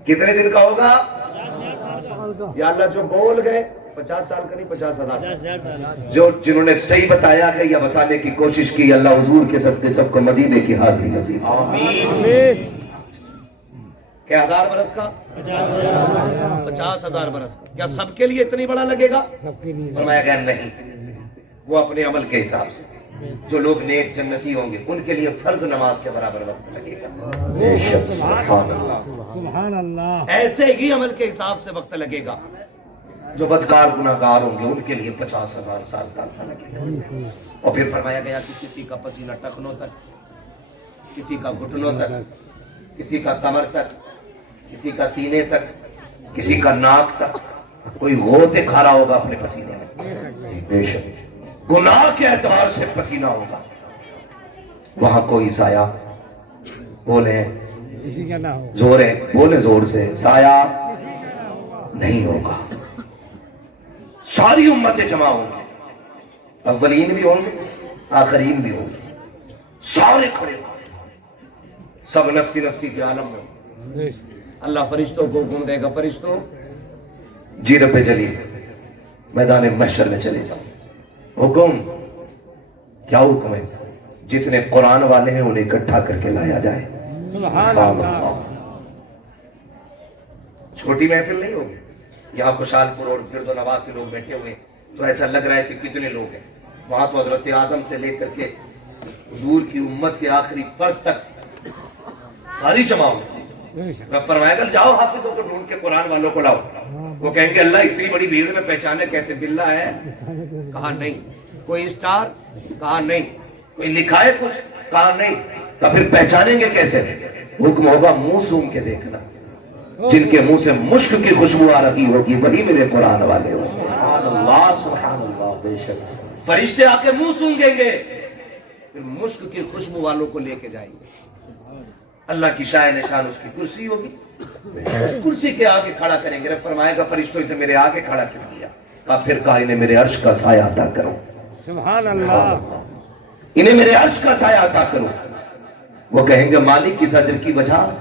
कितने दिन का होगा? या अल्लाह जो बोल गए 50 साल का नहीं, 50,000 साल। जो जिन्होंने सही बताया है या बताने की कोशिश की, अल्लाह हुजूर के सदके सबको मदीने की हाजिरी नसीब। आमीन। क्या 1000 बरस का? 50,000 बरस का। क्या सबके लिए इतनी बड़ा लगेगा? सबके लिए फरमाया गया नहीं, वो अपने अमल के हिसाब से। जो लोग नेक जन्नती होंगे उनके लिए फर्ज नमाज के बराबर वक्त लगेगा। बेशक सुभान अल्लाह। सुभान अल्लाह। ऐसे ही अमल के हिसाब से वक्त लगेगा। जो बदकार गुनाहगार होंगे उनके लिए 50,000 साल का अरसा लगेगा। और फिर फरमाया गया कि किसी का पसीना टखनों तक, किसी का घुटनों तक, किसी का कमर तक, किसी का सीने तक, किसी का नाक तक, कोई गोते खा रहा होगा अपने पसीने में। बेशक गुनाह के एतबार से पसीना होगा। वहां कोई साया, बोले इसी का ना हो। जोर है, बोले जोर से, साया नहीं होगा। सारी उम्मतें जमा होंगी, अव्वलीन भी होंगे, आखरीन भी होंगे, सारे खड़े होंगे, सब नफ्सी नफ्सी के आलम में। नहीं सकते। अल्लाह फरिश्तों को हुक्म देगा, फरिश्तों जी रब्बे जलील मैदान महशर में चले जाओ। हुक्म क्या हुक्म है? जितने कुरान वाले हैं उन्हें इकट्ठा करके लाया जाए। सुभान अल्लाह। छोटी महफिल नहीं होगी, यहाँ खुशालपुर और फिर तो नवाब के लोग बैठे हुए तो ऐसा लग रहा है कि कितने लोग हैं। वहां तो हजरत आदम से लेकर के हुजूर की उम्मत के आखिरी फर्द तक सारी जमा होगी। नहीं सकते। रब फरमाएगा जाओ हाफिजों को ढूंढ के कुरान वालों को लाओ। वो कहेंगे अल्लाह इतनी बड़ी भीड़ में पहचाने कैसे? बिल्ला है? कहा नहीं। कोई स्टार? कहा नहीं। कोई लिखा है कुछ? कहा नहीं। तो फिर पहचानेंगे कैसे? हुक्म होगा मुंह सूंघ के देखना, जिनके मुंह से मुश्क की खुशबू आ रही होगी वही मेरे कुरान वाले होंगे। सुभान अल्लाह, सुभान अल्लाह। बेशक फरिश्ते आके मुंह सूंघेंगे, फिर मुश्क की खुशबू वालों को लेके जाएंगे। अल्लाह की शान निशान उसकी कुर्सी होगी, उस कुर्सी के आगे खड़ा करेंगे। रब फरमाएगा फरिश्तों इसे मेरे आगे खड़ा कर दिया। कहा फिर कहा इन्हें मेरे अर्श का साया अता करो, सुभान अल्लाह। इन्हें मेरे अर्श का साया अता करो। वो कहेंगे मालिक इस अजर की वजह।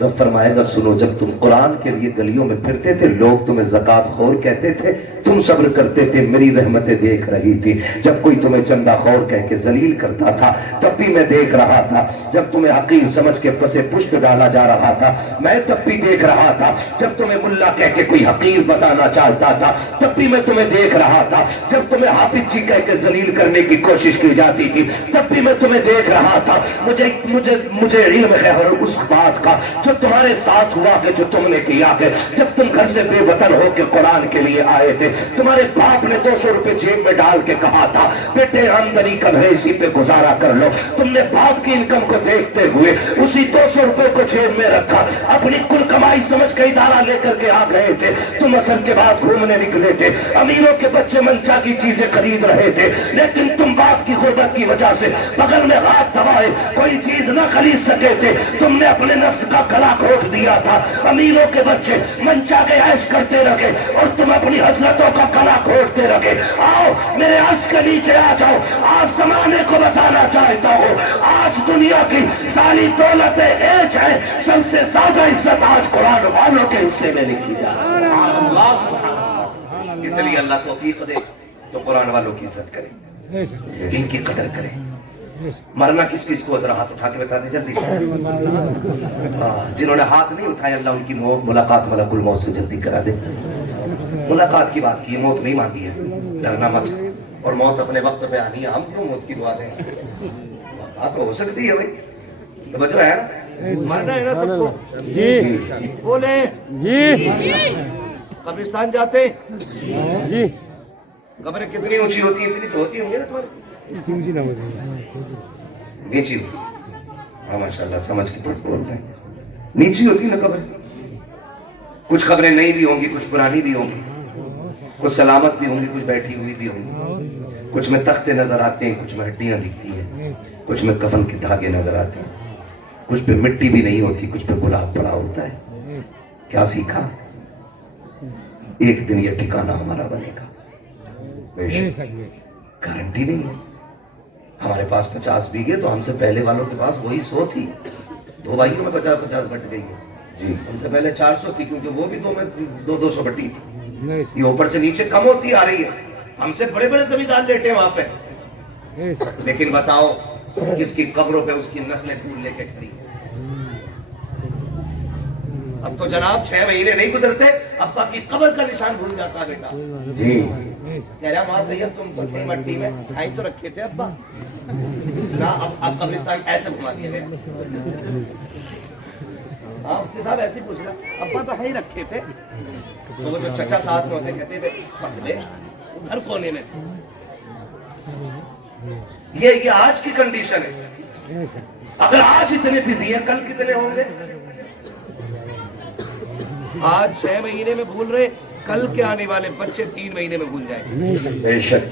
रब फरमाएगा सुनो, जब तुम कुरान के लिए गलियों में फिरते थे लोग तुम्हें ज़कात खोर कहते थे, तुम सब्र करते थे, मेरी रहमतें देख रही थी। जब कोई तुम्हें चंदा खोर कह के जलील करता था तब भी मैं देख रहा था। जब तुम्हें हकीर समझ के पसे पुष्ट डाला जा रहा था मैं तब भी देख रहा था। जब तुम्हें मुल्ला कह के कोई हकीर बताना चाहता था तब भी मैं तुम्हें देख रहा था। जब तुम्हें हाफिज जी कह के जलील करने की कोशिश की जाती थी तब भी मैं तुम्हें देख रहा था। मुझे मुझे मुझे इल्म है हर उस बात का जो तुम्हारे साथ हुआ है, जो तुमने किया है। जब तुम घर से बेवतन होकर कुरान के लिए आए थे तुम्हारे बाप ने 200 रुपए जेब में डाल के कहा था बेटे आमदनी कम है इसी पे गुजारा कर लो। तुमने बाप की इनकम को देखते हुए उसी 200 रुपए को जेब में रखा, अपनी कुल कमाई समझ के इदारा लेकर के आ गए थे। तुम असर के बाद घूमने निकले थे, अमीरों के बच्चे मनचा की चीजें खरीद रहे थे, लेकिन तुम बाप की गुर्बत की वजह से बगल में हाथ दबाए कोई चीज न खरीद सके थे। तुमने अपने नफ्स का गला घोट दिया था। अमीरों के बच्चे मनचा के ऐश करते रहे और तुम अपनी हसरतों का गला घोटते रहे। आओ मेरे अर्श के नीचे आ जाओ। आज जमाने को बताना चाहता हूँ आज दुनिया की सारी दौलतें एज है, सबसे ज्यादा इज्जत आज कुरान वालों के हिस्से में लिखी जा रही है। इसलिए अल्लाह तौफीक दे तो कुरान वालों की इज्जत करें। इनकी कदर करें। मरना किस किस को, जरा हाथ उठा के बता दे जल्दी से। जिन्होंने हाथ नहीं उठाए, अल्लाह उनकी मुलाकात मलकुल मौत से जल्दी करा दे। मुलाकात की बात की, मौत नहीं मांगी है, डरना मत। और मौत अपने वक्त पे आनी है, हम क्यों मौत की दुआ दें? मुलाकात तो हो सकती है भाई, तो बचो है ना, मरना है ना सबको जी बोले। जी कब्रिस्तान जाते जी कब्रें कितनी ऊंची होती है? इतनी तो होती होंगी ना तुम्हारी, नीची होती। हाँ माशाल्लाह, समझ के बोल रहे हैं, नीची होती ना कब्र। कुछ खबरें नई भी होंगी, कुछ पुरानी भी होंगी, कुछ सलामत भी होंगी, कुछ बैठी हुई भी होंगी। कुछ में तख्ते नजर आते हैं, कुछ में हड्डियां दिखती हैं, कुछ में कफन के धागे नजर आते हैं, कुछ पे मिट्टी भी नहीं होती, कुछ पे गुलाब पड़ा होता है। क्या सीखा? एक दिन ये ठिकाना हमारा बनेगा, गारंटी नहीं है। हमारे पास 50 बीघे, तो हमसे पहले वालों के पास वही 100 थी। 2 भाइयों में 50-50 बट गई है जी। हमसे पहले 400 थी, क्योंकि वो भी 200 बटी थी। ये ऊपर से नीचे कम होती आ रही है। हमसे बड़े बड़े जमींदार लेटे वहां पे, लेकिन बताओ किसकी कब्रों पे उसकी नस्लें फूल लेके खड़ी। अब तो जनाब 6 महीने नहीं गुजरते, अब्बा की कब्र का निशान भूल जाता बेटा जी। कह रहा माँ तैयब तुम तो थे मट्टी में, आई तो रखे थे अब्बा ना। अब कब्रिस्तान ऐसे घुमा दिया गया। हाँ उसके साहब ऐसे पूछ रहा, अब्बा तो है ही रखे थे। तो वो जो चचा साथ में होते कहते पकड़े उधर कोने में। ये आज की कंडीशन है। अगर आज इतने बिजी है, कल कितने होंगे? आज 6 महीने में भूल रहे, कल के आने वाले बच्चे 3 महीने में भूल जाएंगे बेशक।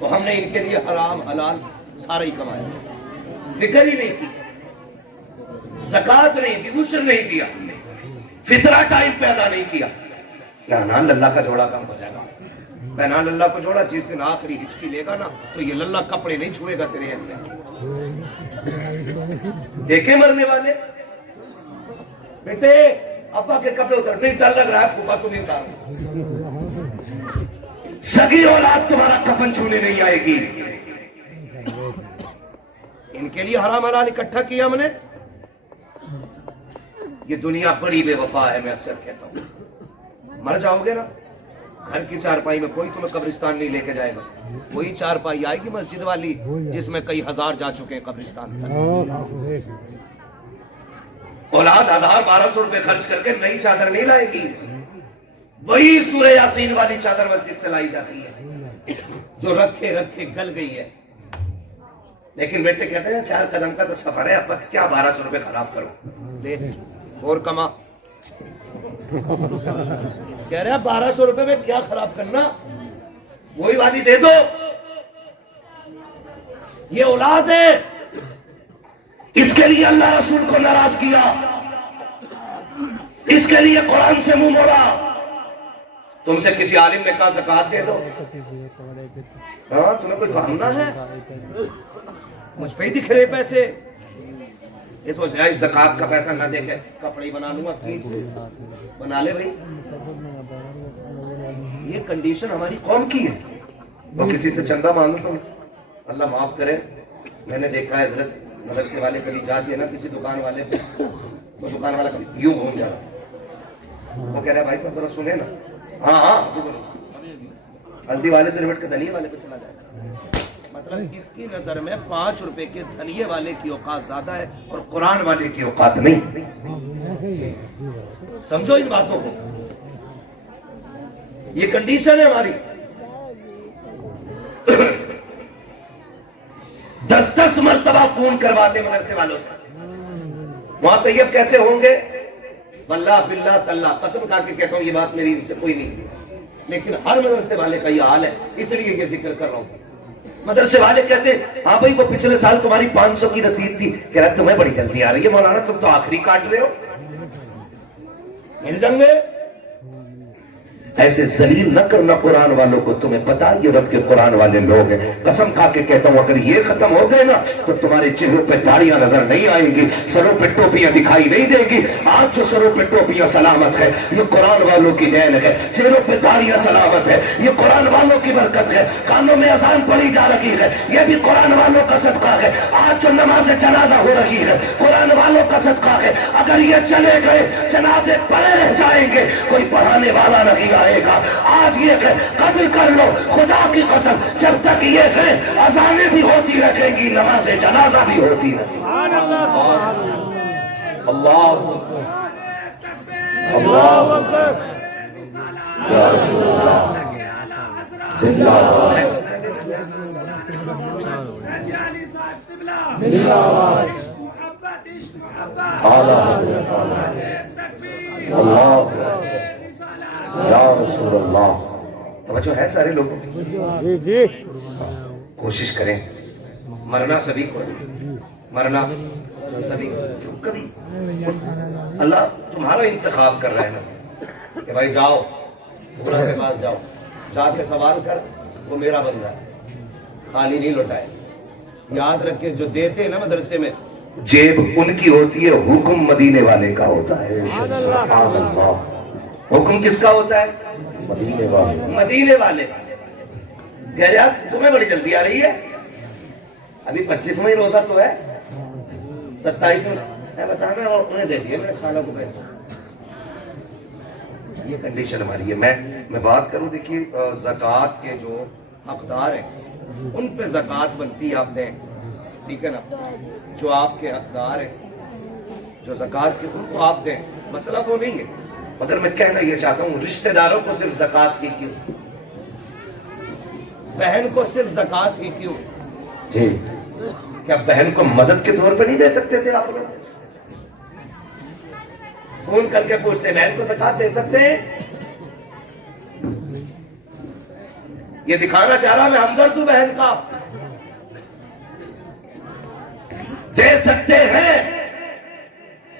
तो हमने इनके लिए हराम हलाल सारा ही कमाया, फिक्र ही नहीं की, ज़कात नहीं दी, उशर नहीं दिया, फितरा टाइम पैदा नहीं किया। ना लल्ला का जोड़ा काम हो जाएगा। पहना लल्ला को जोड़ा, जिस दिन आखिरी हिचकी लेगा ना, तो ये लल्ला कपड़े नहीं छुएगा तेरे ऐसे। देखे मरने वाले बेटे अब्बा के कपड़े उतर, नहीं डर लग रहा है, फूफा तो नहीं उतार। सगी औलाद तुम्हारा कफन छूने नहीं आएगी। इनके लिए हराम हलाल इकट्ठा किया हमने। ये दुनिया बड़ी बेवफा है, मैं अक्सर कहता हूं। मर जाओगे ना, घर की चारपाई में कोई तुम्हें कब्रिस्तान नहीं लेके जाएगा। वही चारपाई आएगी मस्जिद वाली, जिसमें कई हजार जा चुके हैं कब्रिस्तान तक। औलाद 1000-1200 रुपए खर्च करके नई चादर नहीं लाएगी। वही सूरह यासीन वाली चादर मस्जिद से लाई जाती है, जो रखे रखे गल गई है। लेकिन बेटे कहते हैं 4 कदम का तो सफर है, अब क्या 1200 रुपए खराब करो, ले और कमा। कह रहे 1200 रुपए में क्या खराब करना, वही वाली दे दो। ये औलाद है, इसके लिए अल्लाह रसूल को नाराज किया, इसके लिए कुरान से मुंह मोड़ा। तुमसे किसी आलिम ने कहा ज़कात दे दो, हाँ तुम्हें कोई बहाना है, मुझ पे ही दिख रहे पैसे। ये सोच रहा है ज़कात का पैसा ना देके कपड़े बना लूंगा, बना ले भाई। ये कंडीशन हमारी कौम की है। वो किसी से चंदा मांगो तो अल्लाह माफ करे। मैंने देखा है हजरत मदरसे वाले कभी जाते हैं ना किसी दुकान वाले पे, तो दुकान वाला यूं घूम जा रहा, वो कह रहा है भाई साहब जरा सुने ना। हाँ हल्दी वाले से निपट के धनिये वाले पे चला जाएगा। मतलब इसकी नजर में 5 रुपए के धनिये वाले की औकात ज्यादा है और कुरान वाले की औकात नहीं। समझो इन बातों को, ये कंडीशन है हमारी। 10-10 मरतबा फोन करवाते मदरसे वालों से। वहां तैयब कहते होंगे वल्लाह बिल्लाह तल्ला, कसम खा के कहता हूं ये बात मेरी से कोई नहीं, लेकिन हर मदरसे वाले का ये हाल है, इसलिए ये जिक्र कर रहा हूं। मदरसे वाले कहते हाँ भाई वो पिछले साल तुम्हारी 500 की रसीद थी। कह रहा तुम्हें बड़ी जल्दी आ रही है मौलाना, तुम तो आखिरी काट रहे हो, मिल जाएंगे। ایسے ذلیل نہ کرنا قرآن والوں کو. تمہیں پتا یہ رب کے قرآن والے لوگ ہیں. قسم کھا کے کہتا ہوں اگر یہ ختم ہو گئے نا تو تمہارے چہروں پہ داڑیاں نظر نہیں آئیں گی, سروں پہ ٹوپیاں دکھائی نہیں دیں گی. آج جو سروں پہ ٹوپیاں سلامت ہے یہ قرآن والوں کی دین ہے, چہروں پہ داڑیاں سلامت ہے یہ قرآن والوں کی برکت ہے. کانوں میں اذان پڑھی جا رہی ہے یہ بھی قرآن والوں کا صدقہ ہے. آج جو نماز جنازہ ہو رہی ہے قرآن والوں کا صدقہ ہے. اگر یہ چلے گئے جنازے پڑے رہ جائیں گے, کوئی پڑھانے والا نہیں آئے گا. آج یہ کہ قدر کر لو خدا کی قسم, جب تک یہ ہے اذانیں بھی ہوتی رہیں گی نماز جنازہ بھی ہوتی رہے گی. اللہ اللہ اکبر. یا رسول اللہ زندہ باد زندہ باد. اعلیٰ حضرت اللہ یا رسول اللہ. توجہ ہے سارے لوگوں کی؟ کوشش کریں, مرنا سبھی کو, مرنا سبھی کو. کبھی اللہ تمہارا انتخاب کر رہا ہے نا کہ بھائی جاؤ اللہ کے پاس جاؤ, جا کے سوال کر, وہ میرا بندہ ہے, خالی نہیں لوٹائے. یاد رکھ کے جو دیتے ہیں نا مدرسے میں, جیب ان کی ہوتی ہے, حکم مدینے والے کا ہوتا ہے. سبحان اللہ. حکم کس کا ہوتا ہے؟ مدینے والے. مدینے والے. کہہ رہا تمہیں بڑی جلدی آ رہی ہے, ابھی 25واں ہی روزہ تو ہے, 27واں میں بتانا انہیں دے دیا میں کھانا کو پیسہ. یہ کنڈیشن ہماری ہے. میں بات کروں, دیکھیے زکوٰۃ کے جو حقدار ہیں ان پہ زکوٰۃ بنتی آپ دیں, ٹھیک ہے نا. جو آپ کے حقدار ہیں جو زکوٰۃ کے ان کو آپ دیں, مسئلہ وہ نہیں ہے. مگر میں کہنا یہ چاہتا ہوں رشتہ داروں کو صرف زکوٰۃ کی کیوں, بہن کو صرف زکوٰۃ کی کیوں؟ جی کیا بہن کو مدد کے طور پہ نہیں دے سکتے تھے آپ لوگ؟ فون کر کے پوچھتے بہن کو زکوٰۃ دے سکتے ہیں؟ یہ دکھانا چاہ رہا میں ہمدرد ہوں بہن کا. دے سکتے ہیں,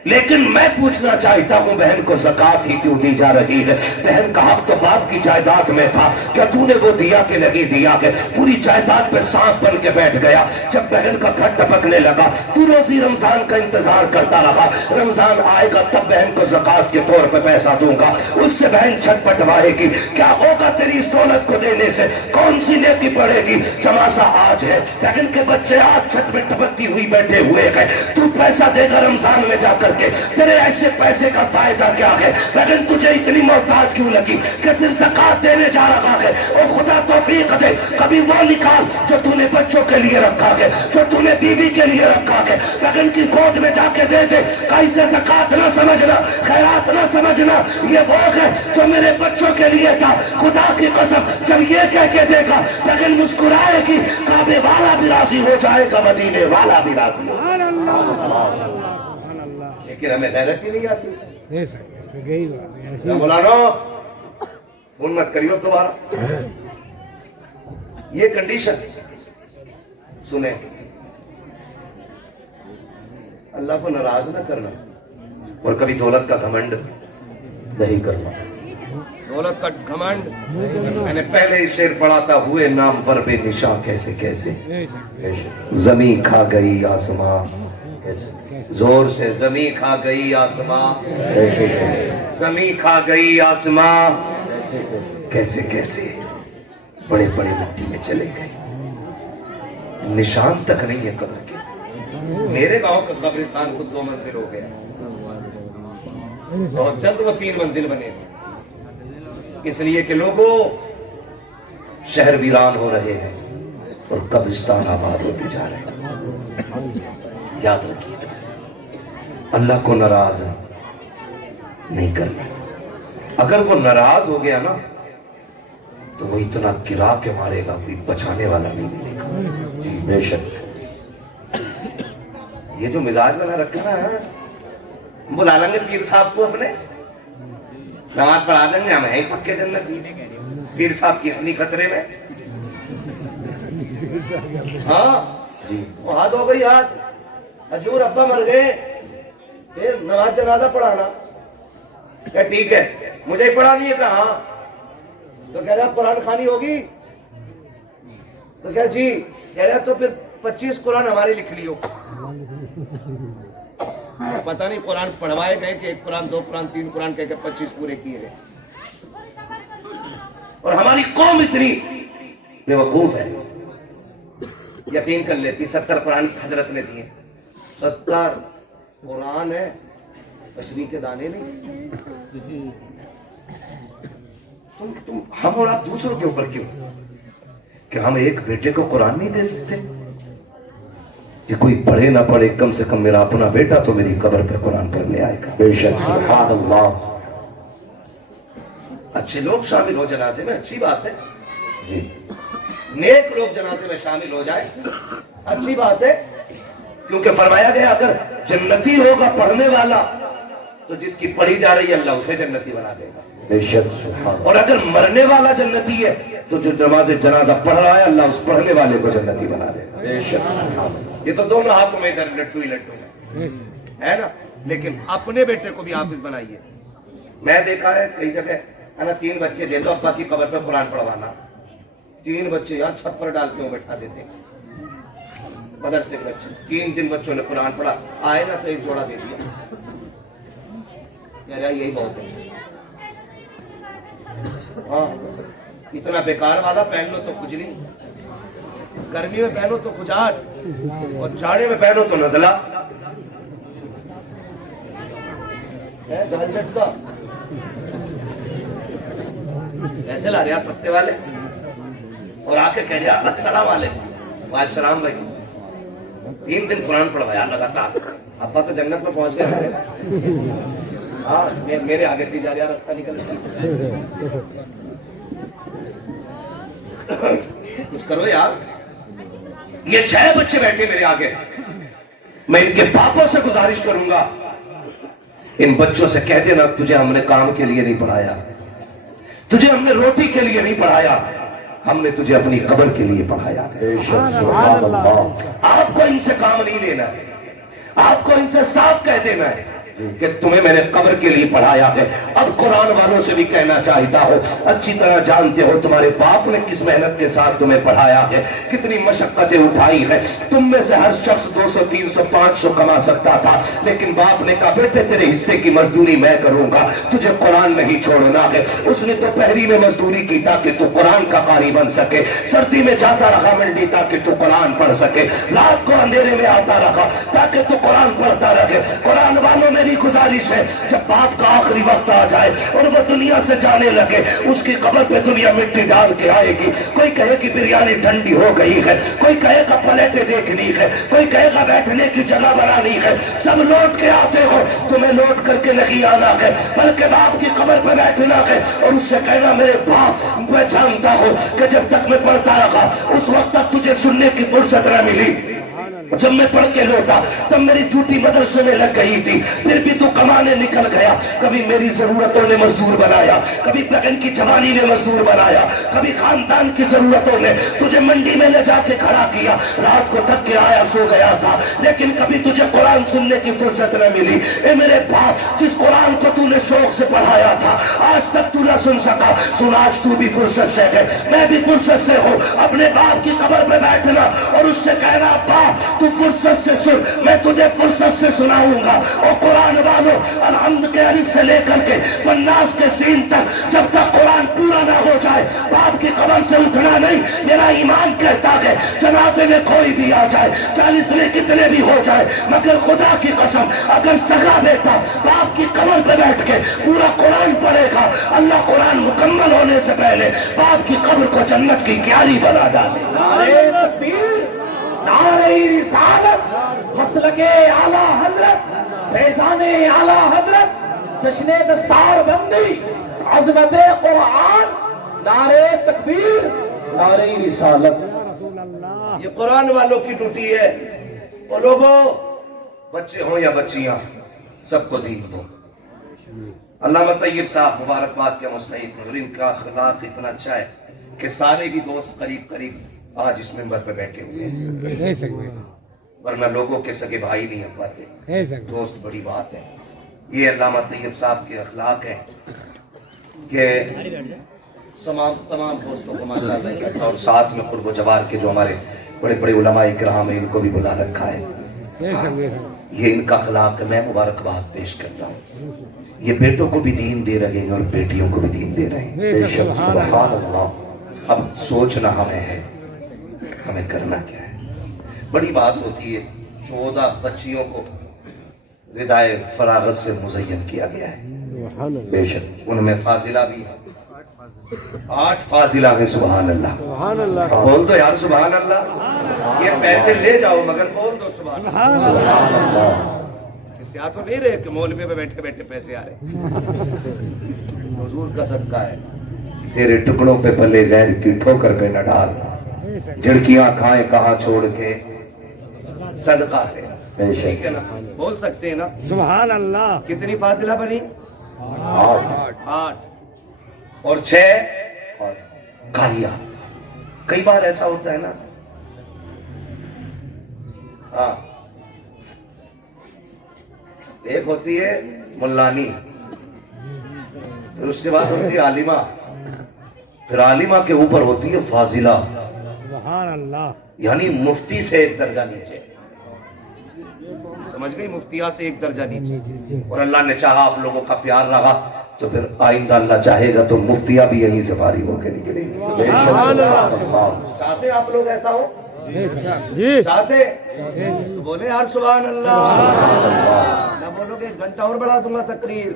لیکن میں پوچھنا چاہتا ہوں بہن کو زکوٰۃ ہی کیوں دی جا رہی ہے؟ بہن کا حق تو باپ کی جائیداد میں تھا, کیا تو نے وہ دیا کہ نہیں دیا؟ کہ پوری جائیداد پہ سانپ بن کے بیٹھ گیا. جب بہن کا گھر ٹپکنے لگا تو روزی رمضان کا انتظار کرتا رہا, رمضان آئے گا تب بہن کو زکوٰۃ کے طور پہ پیسہ دوں گا. اس سے بہن چھٹ پٹوائے گی. کیا ہوگا تیری اس دولت کو دینے سے؟ کون سی نیکی پڑے گی؟ چماسا آج ہے, بہن کے بچے آج چھت میں ٹپکتی ہوئی بیٹھے ہوئے ہیں, تو پیسہ دے گا رمضان میں جا کر کے, تیرے ایسے پیسے کا فائدہ کیا ہے؟ لیکن تجھے اتنی محتاج کیوں لگی کہ صرف زکوٰۃ دینے جا رہا ہے؟ اور خدا توفیق دے کبھی وہ نکال جو تو نے بچوں کے لیے رکھا ہے, جو تو نے بیوی کے لیے رکھا ہے, لیکن کی گود میں جا کے دے دے. کیسے زکوٰۃ نہ سمجھنا, خیرات نہ سمجھنا, یہ وہ ہے جو میرے بچوں کے لیے تھا. خدا کی قسم جب یہ کہہ کے دے گا لیکن مسکرائے گی, کعبے والا بھی راضی ہو جائے گا, مدینے والا بھی راضی ہو جائے گا. لیکن ہمیں غیرت ہی نہیں آتی. صحیح مولانا فون مت کریو دوبارہ. یہ کنڈیشن سنیں, اللہ کو ناراض نہ کرنا اور کبھی دولت کا گھمنڈ نہیں کرنا. دولت کا گھمنڈ. میں نے پہلے ہی شعر پڑھا تھا, ہوئے نام پر بے نشاں کیسے کیسے, زمین کھا گئی آسماں کیسے زور سے, زمین کھا گئی آسماں کیسے کیسے زمین کھا گئی آسماں کیسے کیسے کیسے کیسے, بڑے بڑے مٹی میں چلے گئے, نشان تک نہیں ہے قبر کے. میرے گاؤں کا قبرستان خود 2 منزل ہو گیا, بہت جلد وہ 3 منزل بنے, اس لیے کہ لوگوں شہر ویران ہو رہے ہیں اور قبرستان آباد ہوتے جا رہے ہیں. یاد رکھیے اللہ کو ناراض نہیں کرنا. اگر وہ ناراض ہو گیا نا تو وہ اتنا گرا کے مارے گا, کوئی بچانے والا نہیں ملے گا. جی بے شک. یہ جو مزاج بنا رکھا نا, بلا لیں گے پیر صاحب کو, اپنے نماز پڑھا دیں گے, ہم ہیں پکے جنتی. پیر صاحب کی اپنی خطرے میں. ہاں جی, وہ ہاتھ ہو گئی ہاتھ, حضور ابا مر گئے, پھر نماز جنازہ پڑھانا. کہ ٹھیک ہے مجھے ہی پڑھانی ہے. کہاں تو کہہ رہا قرآن خوانی ہوگی؟ تو کہہ جی، کہہ رہا تو پھر 25 قرآن ہمارے لکھ لیو۔ پتہ نہیں قرآن پڑھوائے گئے کہ 1 قرآن 2 قرآن 3 قرآن کہہ کے 25 پورے کیے گئے۔ اور ہماری قوم اتنی بے وقوف ہے، یقین کر لیتی 70 قرآن حضرت نے دیے، 70 قرآن ہے، تشریح کے دانے نہیں۔ تم ہم اور آپ دوسروں کے اوپر کیوں کہ ہم ایک بیٹے کو قرآن نہیں دے سکتے؟ کہ کوئی پڑھے نہ پڑھے، کم سے کم میرا اپنا بیٹا تو میری قبر پہ قرآن پڑھنے آئے گا۔ بے شک، سبحان اللہ۔ اچھے لوگ شامل ہو جنازے میں، اچھی بات ہے جی، نیک لوگ جنازے میں شامل ہو جائے، اچھی بات ہے، کیونکہ فرمایا گیا اگر جنتی ہوگا پڑھنے والا تو جس کی پڑھی جا رہی ہے اللہ اسے جنتی بنا دے گا۔ بے شک، سبحان اللہ۔ اور اگر مرنے والا جنتی ہے تو جو نماز جنازہ پڑھ رہا ہے اللہ اس پڑھنے والے کو جنتی بنا دے گا۔ بے شک، سبحان اللہ۔ یہ تو دونوں ہاتھوں میں ادھر لڈو ہی لڈو ہے نا، لیکن اپنے بیٹے کو بھی حافظ بنائیے۔ میں دیکھا ہے کئی جگہ ہے نا، 3 بچے دے دو ابا کی قبر پہ قرآن پڑھوانا، 3 بچے یار چھت پر ڈال کے بیٹھا دیتے، مدرسے کے بچے، 3 دن بچوں نے قرآن پڑھا، آئے نا تو 1 جوڑا دے دیا، کہہ رہا یہی بہت ہے۔ ہاں، اتنا بیکار والا پہن لو تو کھجلی، گرمی میں پہنو تو کھجاٹ، اور جاڑے میں پہنو تو نزلہ ہے جھنجھٹ کا۔ ایسے لا رہا سستے والے، اور آ کے کہہ رہا السلام علیکم۔ وعلیکم السلام بھائی، 3 دن قرآن پڑھوایا لگاتار، ابا تو جنت میں پہنچ گئے۔ ہاں، میرے آگے سے جا رہا راستہ نکل گیا، کچھ کرو یار۔ یہ 6 بچے بیٹھے میرے آگے، میں ان کے باپوں سے گزارش کروں گا ان بچوں سے کہہ دینا تجھے ہم نے کام کے لیے نہیں پڑھایا، تجھے ہم نے روٹی کے لیے نہیں پڑھایا، ہم نے تجھے اپنی قبر کے لیے پڑھایا۔ سبحان اللہ۔ آپ کو ان سے کام نہیں لینا ہے، آپ کو ان سے صاف کہہ دینا ہے کہ تمہیں میں نے قبر کے لیے پڑھایا ہے۔ اب قرآن والوں سے بھی کہنا چاہتا ہو، اچھی طرح جانتے ہو تمہارے باپ نے کس محنت کے ساتھ تمہیں پڑھایا ہے، کتنی مشقتیں اٹھائی ہے۔ تم میں سے ہر شخص 200 300 500 کما سکتا تھا، لیکن باپ نے کہا بیٹے تیرے حصے کی مزدوری میں کروں گا، تجھے قرآن نہیں چھوڑنا ہے۔ اس نے تو پہری میں مزدوری کی تاکہ تو قرآن کا قاری بن سکے، سردی میں جاتا رہا منڈی تاکہ تو قرآن پڑھ سکے، رات کو اندھیرے میں آتا رہا تاکہ تو قرآن پڑھتا رہے۔ قرآن والوں میری گزارش ہے جب باپ کا آخری وقت آ جائے اور وہ دنیا سے جانے لگے، اس کی قبر پہ دنیا مٹی ڈال کے آئے گی۔ کوئی کہے کہ بریانی ٹھنڈی ہو گئی ہے، کوئی کہے گا پلیٹیں دیکھنی ہے، کوئی کہے گا بیٹھنے کی جگہ بنانی ہے، سب لوٹ کے آتے ہو، تمہیں لوٹ کر کے نہیں آنا ہے بلکہ باپ کی قبر پہ بیٹھنا ہے اور اس سے کہنا میرے باپ میں جانتا ہوں کہ جب تک میں پڑھتا رہا اس وقت تک تجھے سننے کی فرصت نہ ملی، جب میں پڑھ کے لوٹا تب میری ڈیوٹی مدرسے میں لگ گئی تھی، پھر بھی تو کمانے نکل گیا۔ کبھی میری ضرورتوں نے مزدور بنایا، کبھی بہن کی جوانی نے مزدور بنایا، کبھی خاندان کی ضرورتوں نے تجھے منڈی میں لے جا کے کھڑا کیا، رات کو تھک کے آیا سو گیا تھا، لیکن کبھی تجھے قرآن سننے کی فرصت نہ ملی۔ اے میرے باپ، جس قرآن کو تو نے شوق سے پڑھایا تھا آج تک تو نہ سن سکا، سن آج تو بھی فرصت سے ہے، میں بھی فرصت سے ہوں۔ اپنے باپ کی قبر پہ بیٹھنا اور اس سے کہنا باپ تو فرصت سے سن، میں تجھے فرصت سے سناؤں گا۔ اور قرآن والوں الحمد کے الف سے لے کر کے والناس کے سین تک جب تک قرآن پورا نہ ہو جائے باپ کی قبر سے اٹھنا نہیں۔ میرا ایمان کہتا ہے جنازے میں کوئی بھی آ جائے، 40 میں کتنے بھی ہو جائے، مگر خدا کی قسم اگر سگا بیٹا باپ کی قبر پہ بیٹھ کے پورا قرآن پڑھے گا، اللہ قرآن مکمل ہونے سے پہلے باپ کی قبر کو جنت کی کیاری بنا ڈالے۔ نعرہ تکبیر، نعرہ رسالت، مسلک اعلیٰ حضرت، فیضان اعلیٰ حضرت، جشن دستار بندی، عظمت قرآن، نعرہ تکبیر، نعرہ رسالت۔ یہ قرآن والوں کی ڈیوٹی ہے۔ اور لوگوں، بچے ہوں یا بچیاں، سب کو دین دو۔ علامہ طیب صاحب مبارکباد کے مستحق ہیں، اور ان کا اخلاق اتنا اچھا ہے کہ سارے بھی دوست قریب قریب آج اس منبر پہ بیٹھے ہوئے ہیں، ورنہ لوگوں کے سگے بھائی نہیں ہو پاتے، دوست بڑی بات ہے۔ یہ علامہ طیب صاحب کے اخلاق ہیں کہ तमाम दोस्तों को माशाअल्लाह इकट्ठा और साथ में कुर्ब जवार के जो हमारे बड़े बड़े उलमा इकराम है इनको भी बुला रखा है। ये इनका अखलाक है, मैं मुबारकबाद पेश करता हूँ। ये बेटों को भी दीन दे रहे हैं और बेटियों को भी दीन दे रहे हैं। सुभान अल्लाह। अब सोचना हमें है, हमें करना क्या है। बड़ी बात होती है, 14 बच्चियों को रिदाए फरागत से मुज़य्यन किया गया है। बेशक उनमें फाजिला भी है, 8 फाजिला है। सुभान अल्लाह। बोल दो यार सुभान अल्लाह। ये पैसे ले जाओ मगर बोल दो सुभान अल्लाह। इससे आ तो नहीं रहे कि मौलवी पे बैठे बैठे पैसे आ रहे। हुजूर का सदका है। तेरे टुकड़ों पे पले गैर की ठोकर पे न डाल, झिड़कियां खाए कहाँ छोड़ के सदका दे। ठीक है ना, बोल सकते हैं ना सुभान अल्लाह। कितनी फाजिला बनी? 8 और 6 कारिया। कई बार ऐसा होता है ना, हाँ, एक होती है मुल्लानी, फिर उसके बाद होती है आलिमा, फिर आलिमा के ऊपर होती है फाजिला, सुभान अल्लाह। यानी मुफ्ती से एक दर्जा नीचे। समझ गई? मुफ्तिया से एक दर्जा नीचे। और अल्लाह ने चाहा आप लोगों का प्यार रहा तो फिर आइंदा अल्लाह चाहेगा तो मुफ्तिया भी यहीं से फारिग होकर निकलेंगे। चाहते आप लोग ऐसा हो? चाहते तो बोले यार सुभान अल्लाह। ना बोलोगे 1 घंटा और बढ़ा दूंगा तकरीर।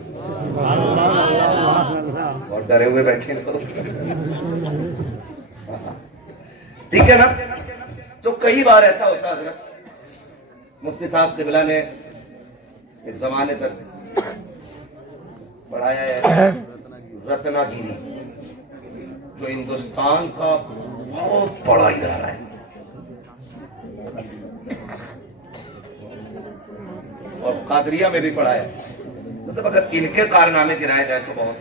और डरे हुए बैठे लोग। ठीक है ना। तो कई बार ऐसा होता है, मुफ्ती साहब क़िबला ने एक जमाने तक पढ़ाया है रत्नागिरी, जो हिंदुस्तान का बहुत बड़ा इदारा है, और कादरिया में भी पढ़ाया। मतलब अगर इनके कारनामे गिनाए जाए तो बहुत,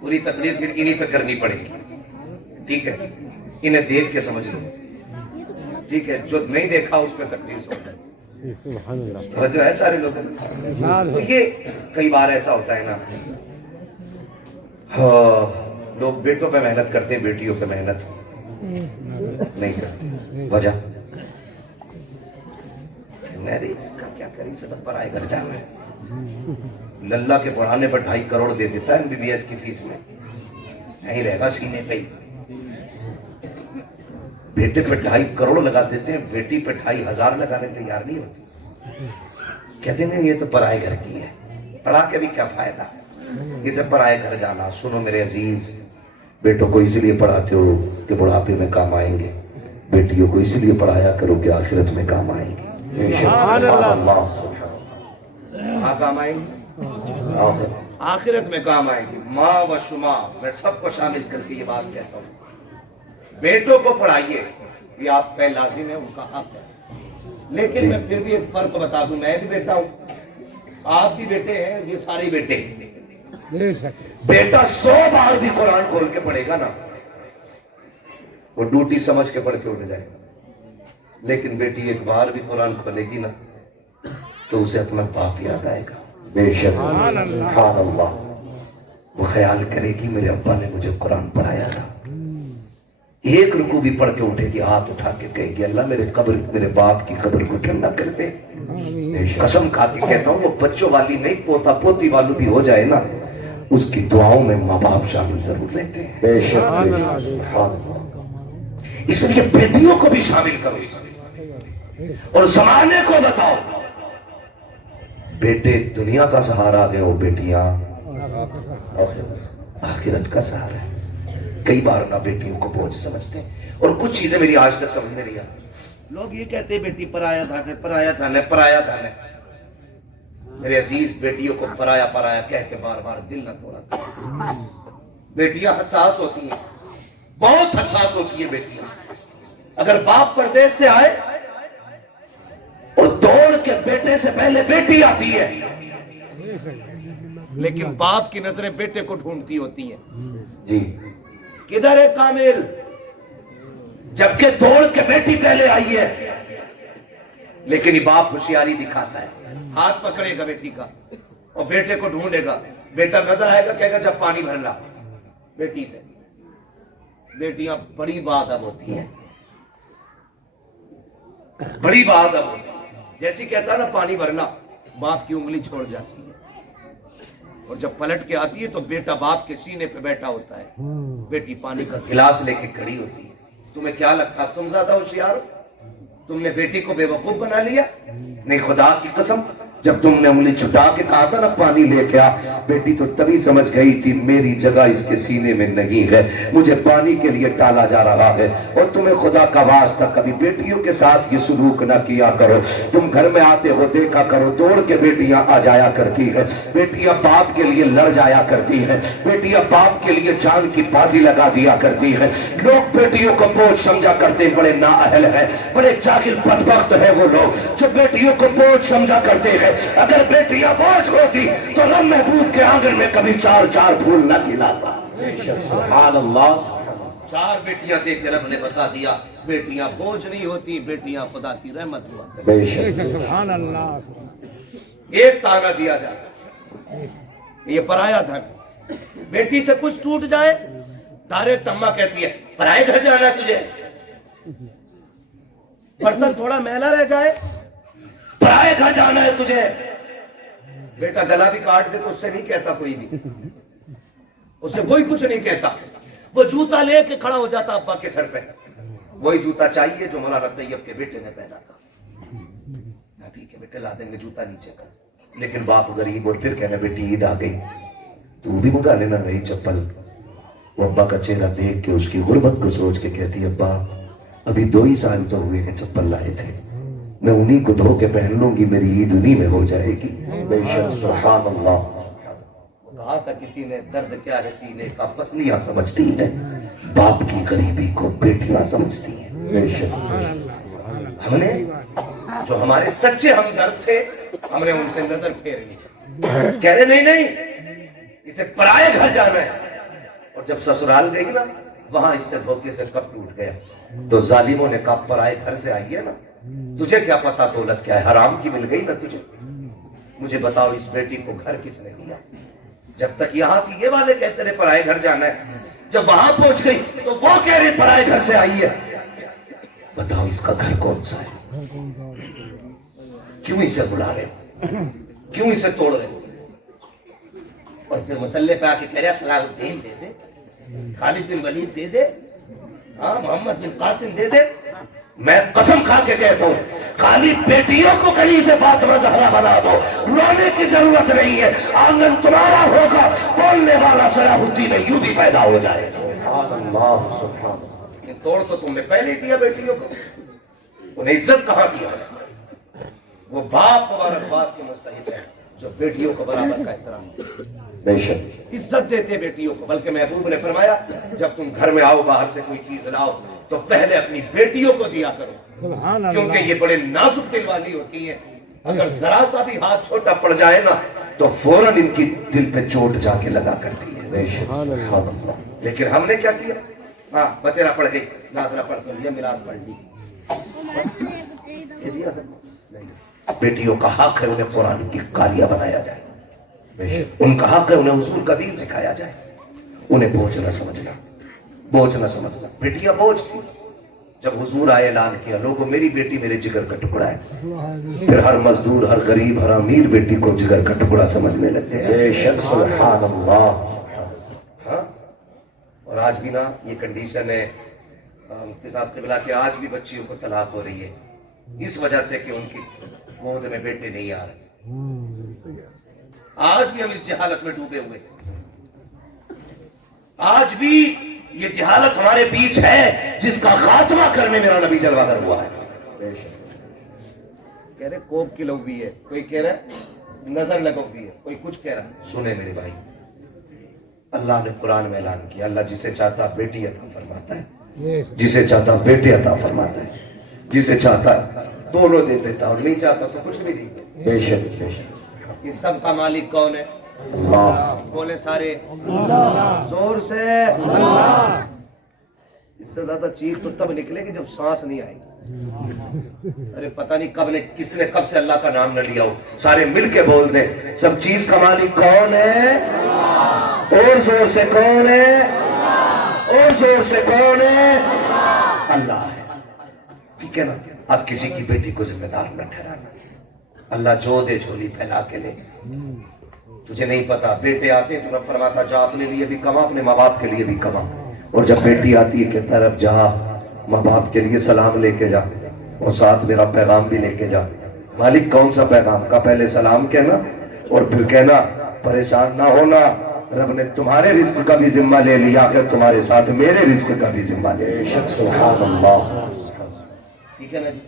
पूरी तकरीर फिर इन्हीं पे करनी पड़ेगी। ठीक है, इन्हें देख के समझ लो। ठीक है, जो नहीं देखा उस पर तकरीर समझ। जो है सारे लोग। तो ये कई बार ऐसा होता है ना, हाँ, लोग बेटों पे मेहनत करते, बेटियों पे मेहनत नहीं करते। वजह मेरे इसका क्या करी, सब पर आए घर जाना है। लल्ला के पढ़ाने पर 2.5 करोड़ दे देता है MBBS की फीस में, नहीं रहेगा सीने पे ही। बेटे पे 2.5 करोड़ लगा देते हैं, बेटी पे 2,500 लगाने तैयार नहीं होती। कहते नहीं ये तो पराए घर की है, पढ़ा के भी क्या फायदा, इसे पराए घर जाना। सुनो मेरे अजीज, बेटों को इसलिए पढ़ाते हो कि बुढ़ापे में काम आएंगे, बेटियों को इसलिए पढ़ाया करो कि आखिरत में काम आएंगे। हाँ, काम आएंगे, आखिरत में काम आएंगे। माँ व शुमा, मैं सबको शामिल करके ये बात कहता हूँ, बेटों को पढ़ाइए, ये आप पे लाजिम है, उनका हक है। लेकिन मैं फिर भी एक फर्क बता दूं, मैं भी बेटा हूं, आप भी बेटे हैं, ये सारे बेटे। बेटा 100 बार भी कुरान खोल के पढ़ेगा ना, वो ड्यूटी समझ के पढ़ के उठ जाएगा। लेकिन बेटी एक बार भी कुरान खोलेगी ना तो उसे अपना पाप याद आएगा। बेशक सुभान अल्लाह, वो ख्याल करेगी मेरे अब्बा ने मुझे कुरान पढ़ाया था। एक रुकू भी पढ़ के उठेगी, हाथ उठा के कहेगी अल्लाह मेरे बाप की कब्र को ठंडा कर दे। कसम खा के कहता हूँ, वो बच्चों वाली नहीं, पोता पोती वाली भी हो जाए ना, उसकी दुआओं में माँ बाप शामिल जरूर रहते हैं। इसलिए बेटियों को भी शामिल करो और जमाने को बताओ, बेटे दुनिया का सहारा है, वो बेटियां आखिरत का सहारा है। कई बार ना बेटियों को बोझ समझते हैं, और कुछ चीजें मेरी आज तक समझ में नहीं आती। लोग ये कहते हैं बेटी पराया धन है, पराया धन है, पराया धन है। मेरे अजीज, बेटियों को पराया पराया कह के बार बार दिल न तोड़ा। बेटियां हसास होती हैं, बहुत हसास होती है बेटियां। अगर बाप परदेश से आए और दौड़ के बेटे से पहले बेटी आती है, लेकिन बाप की नजरें बेटे को ढूंढती होती हैं। जी, किधर है कामिल, जबकि दौड़ के बेटी पहले आई है, लेकिन ये बाप होशियारी दिखाता है, हाथ पकड़ेगा बेटी का और बेटे को ढूंढेगा। بیٹا نظر آئے گا کہے گا جب پانی بھر لا بیٹی سے. بیٹیاں بڑی بات اب ہوتی ہیں, بڑی بات اب ہوتی ہے. جیسی کہتا ہے نا پانی بھرنا, باپ کی انگلی چھوڑ جاتی ہے, اور جب پلٹ کے آتی ہے تو بیٹا باپ کے سینے پہ بیٹھا ہوتا ہے, بیٹی پانی کا گلاس لے کے کھڑی ہوتی ہے. تمہیں کیا لگتا تم زیادہ ہوشیار ہو؟ تم نے بیٹی کو بے وقوف بنا لیا. نہیں, خدا کی قسم جب تم نے انگلی چھٹا کے کہا تھا نا پانی لے کے آ, بیٹی تو تبھی سمجھ گئی تھی میری جگہ اس کے سینے میں نہیں ہے, مجھے پانی کے لیے ڈالا جا رہا ہے. اور تمہیں خدا کا واسطہ کبھی بیٹیوں کے ساتھ یہ سلوک نہ کیا کرو. تم گھر میں آتے ہو دیکھا کرو دوڑ کے بیٹیاں آ جایا کرتی ہے, بیٹیاں باپ کے لیے لڑ جایا کرتی ہے, بیٹیاں باپ کے لیے جان کی بازی لگا دیا کرتی ہے. لوگ بیٹیوں کو بوجھ سمجھا کرتے, بڑے نااہل ہیں, بڑے جاہل بدبخت ہیں وہ لوگ جو بیٹیوں کو بوجھ سمجھا کرتے ہیں. اگر بیٹیاں بوجھ ہوتی تو رب محبوب کے آنگن میں کبھی چار چار پھول نہ کھلاتا. سبحان اللہ. 4 بیٹیاں دیکھ کے رب نے بتا دیا بیٹیاں بوجھ نہیں ہوتی, بیٹیاں خدا کی رحمت ہوا. بے شک. سبحان اللہ. ایک تانا دیا جاتا, یہ پرایا دھن. بیٹی سے کچھ ٹوٹ جائے ڈائریکٹ اماں کہتی ہے پرائے گھر جانا ہے تجھے. برتن تھوڑا میلا رہ جائے پرائے گھر جانا ہے تجھے. بیٹا گلا بھی کاٹ دے تو اس سے نہیں کہتا کوئی بھی, اس سے کوئی کچھ نہیں کہتا. وہ جوتا لے کے کھڑا ہو جاتا ابا کے سر پہ, وہی جوتا چاہیے جو مولانا طیب کے بیٹے نے پہنا تھا. ٹھیک ہے بیٹے لا دیں گے جوتا نیچے کر. لیکن باپ غریب, اور پھر کہنا بیٹی عید آ گئی تو بھی منگا لینا وہی چپل. وہ ابا کا چہرہ دیکھ کے اس کی غربت کو سوچ کے کہتی ابا ابھی 2 ہی سال تو ہوئے ہیں چپل لائے تھے, میں انہی کو دھو کے پہن لوں گی, میری عید انہی میں ہو جائے گی. بے شک. سبحان اللہ. کہا تھا کسی نے درد کیا ہے سینے کا, پسلیاں سمجھتی ہیں, باپ کی غریبی کو بیٹیاں سمجھتی ہیں. بے شک. ہم نے جو ہمارے سچے ہمدرد تھے ہم نے ان سے نظر پھیر لی, کہہ رہے نہیں نہیں اسے پرائے گھر جانا ہے. اور جب سسرال گئی نا وہاں اس سے دھوکے سے کب ٹوٹ گیا. تو ظالموں نے کہا پرائے گھر سے آئی ہے نا, تجھے کیا پتا دولت کیا ہے, حرام کی مل گئی نا تجھے. مجھے بتاؤ اس بیٹی کو گھر کس نے دیا؟ جب تک یہاں تھی یہ والے کہتے رہے پرائے گھر جانا ہے, جب وہاں پہنچ گئی تو وہ کہہ رہے پرائے گھر سے آئی ہے. بتاؤ اس کا گھر کون سا ہے؟ کیوں اسے بلا رہے ہو, کیوں اسے توڑ رہے ہو؟ اور پھر مسلح پہ آ کے کہہ رہے صلاح الدین دے دے, خالد بن ولید دے دے, ہاں محمد بن قاسم دے دے. میں قسم کھا کے کہتا ہوں خالی بیٹیوں کو کہیں سے فاطمہ زہرا بنا دو, رونے کی ضرورت نہیں ہے. آنگن تمہارا ہوگا, بولنے والا صلاح الدین ایوبی پیدا ہو جائے گا. سبحان اللہ. سبحان اللہ. توڑ تو تم نے پہلے ہی دیا بیٹیوں کو, انہیں عزت کہاں دیا؟ وہ باپ مبارکباد کے مستحق ہے جو بیٹیوں کو برابر کا احترام بے شک. عزت دیتے بیٹیوں کو. بلکہ محبوب نے فرمایا جب تم گھر میں آؤ باہر سے کوئی چیز لاؤ تو پہلے اپنی بیٹیوں کو دیا کرو, کیونکہ یہ بڑے نازک دل والی ہوتی ہیں. اگر ذرا سا بھی ہاتھ چھوٹا پڑ جائے نا تو فوراً ان کی دل پہ چوٹ جا کے لگا کرتی ہے. بے شک. لیکن ہم نے کیا کیا؟ ہاں بتیرا پڑ گئی, نادرا پڑھ کر لیا, میلاد پڑھ لی. بیٹیوں کا حق ہے انہیں قرآن کی قاریہ بنایا جائے, ان کا حق ہے انہیں حضور کا دین سکھایا جائے. انہیں بوجھ نہ سمجھنا, بوجھ نہ سمجھنا. بیٹیاں بوجھ تھی. جب حضور آئے اعلان کیا لوگوں میری بیٹی میرے جگر کا ٹکڑا ہے, پھر ہر مزدور, ہر غریب, ہر امیر بیٹی کو جگر کا ٹکڑا سمجھنے لگے. بے شک. سبحان اللہ. ہاں, اور آج بھی نا یہ کنڈیشن ہے مفتی صاحب قبلہ کہ آج بھی بچیوں کو طلاق ہو رہی ہے اس وجہ سے کہ ان کی گود میں بیٹے نہیں آ رہے. آج بھی ہم اس جہالت میں ڈوبے ہوئے, آج بھی یہ جہالت ہمارے بیچ ہے جس کا خاتمہ کرنے میرا نبی جلوہ گر ہوا ہے. کہہ رہے کوک کی لوگی ہے, کوئی کہہ رہا ہے نظر لگوی ہے, کوئی کچھ کہہ رہا ہے. سنے میرے بھائی, اللہ نے قرآن میں اعلان کیا اللہ جسے چاہتا بیٹی عطا فرماتا ہے, جسے چاہتا بیٹے عطا فرماتا ہے, جسے چاہتا دونوں دے دیتا اور نہیں چاہتا تو کچھ بھی نہیں. بے شک. بے شک. اس سب کا مالک کون ہے؟ اللہ. بولے سارے زور سے اللہ. اس سے زیادہ چیخ تو تب نکلے گی جب سانس نہیں آئے گی. ارے پتہ نہیں کب نے کس نے کب سے اللہ کا نام نہ لیا ہو. سارے مل کے بول دیں سب چیز کا مالک کون ہے؟ اور زور سے کون ہے؟ اور زور سے کون ہے؟ اللہ ہے. ٹھیک ہے نا. اب کسی کی بیٹی کو ذمہ دار نہ ٹھہرانا. اللہ جو دے جھولی پھیلا کے لے. تجھے نہیں پتا بیٹے آتے ہیں تو رب فرماتا جا اپنے لیے بھی کما, اپنے ماں باپ کے لیے بھی کما. اور جب بیٹی آتی ہے کہ طرف جا ماں باپ کے لیے سلام لے کے جا اور ساتھ میرا پیغام بھی لے کے جا. مالک کون سا پیغام کا؟ پہلے سلام کہنا اور پھر کہنا پریشان نہ ہونا, رب نے تمہارے رزق کا بھی ذمہ لے لیا, پھر تمہارے ساتھ میرے رزق کا بھی ذمہ لے لیا. سبحان اللہ. ٹھیک ہے نا جی,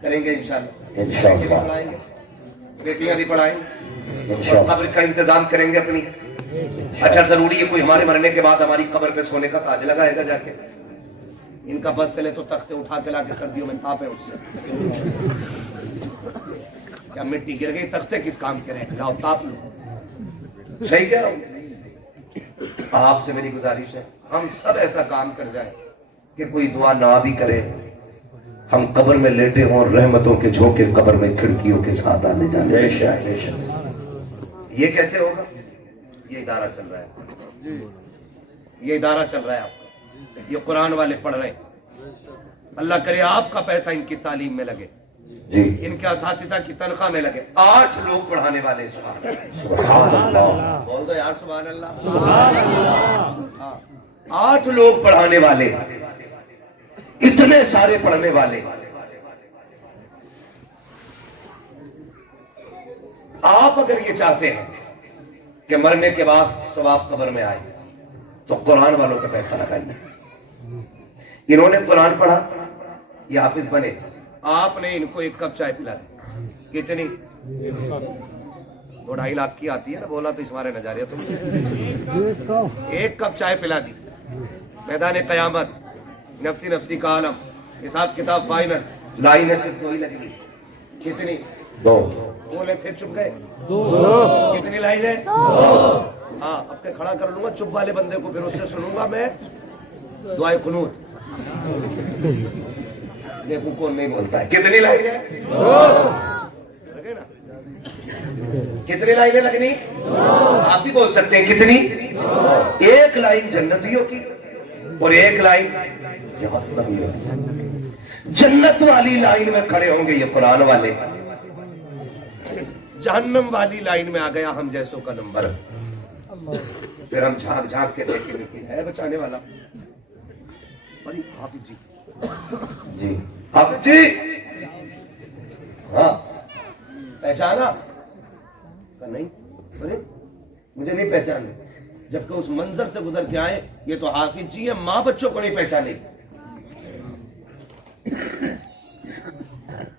کریں گے انشاءاللہ. انشاءاللہ پڑھائیں گے, بیٹیاں بھی پڑھائیں گے, انشاءاللہ. قبر کا انتظام کریں گے اپنی. اچھا ضروری ہے کوئی ہمارے مرنے کے بعد ہماری قبر پہ سونے کا تاج لگائے گا جا کے؟ ان کا بس چلے تو تختے اٹھا کے لا کے سردیوں میں تاپ ہے اس سے. کیا مٹی گر گئی, تختے کس کام کے رہے, لاؤ تاپ لو. صحیح کہہ رہا ہوں. آپ سے میری گزارش ہے ہم سب ایسا کام کر جائیں کہ کوئی دعا نہ بھی کرے, ہم قبر میں لیٹے ہوں اور رحمتوں کے جھونکے قبر میں کھڑکیوں کے ساتھ آنے جانے. یہ کیسے ہوگا؟ یہ ادارہ چل رہا ہے, یہ ادارہ چل رہا ہے آپ کا, یہ قرآن والے پڑھ رہے ہیں. اللہ کرے آپ کا پیسہ ان کی تعلیم میں لگے, جی ان کے اساتذہ کی تنخواہ میں لگے. 8 لوگ پڑھانے والے. سبحان اللہ. بول دو یار سبحان اللہ. 8 لوگ پڑھانے والے, اتنے سارے پڑھنے والے. آپ اگر یہ چاہتے ہیں کہ مرنے کے بعد ثواب قبر میں آئے تو قرآن والوں کا پیسہ لگائیے. انہوں نے قرآن پڑھا, یہ حافظ بنے, آپ نے ان کو 1 کپ چائے پلا دی. کتنی؟ 2-2.5 لاکھ کی آتی ہے نا, بولا تو اس مارے نہ جا رہے تم سے. 1 کپ چائے پلا دی. میدان قیامت نفسی نفسی کا عالم, حساب کتاب فائنل, لائنیں صرف 2 ہی لگی. کتنی؟ 2. بولے پھر چپ گئے. 2. کتنی لائنیں؟ 2. ہاں اب کے کھڑا کر لوں گا چپ والے بندے کو, پھر اس سے سنوں گا میں دعائے قنوت. دیکھو کون نہیں بولتا ہے. کتنی لائنیں؟ 2. لگے نا. کتنی لائنیں لگنی؟ 2. آپ بھی بول سکتے ہیں کتنی؟ 2. 1 لائن جنتیوں کی اور 1 لائن جنت والی لائن میں کھڑے ہوں گے یہ قرآن والے. جہنم والی لائن میں آ گیا ہم جیسوں کا نمبر. پھر ہم جھانک جھانک کے دیکھیں کہ ہے بچانے والا. بڑی حافظ جی, جی حافظ جی, ہاں پہچانا؟ نہیں, مجھے نہیں پہچانے. جبکہ اس منظر سے گزر کے آئے, یہ تو حافظ جی ہیں, ماں بچوں کو نہیں پہچانے,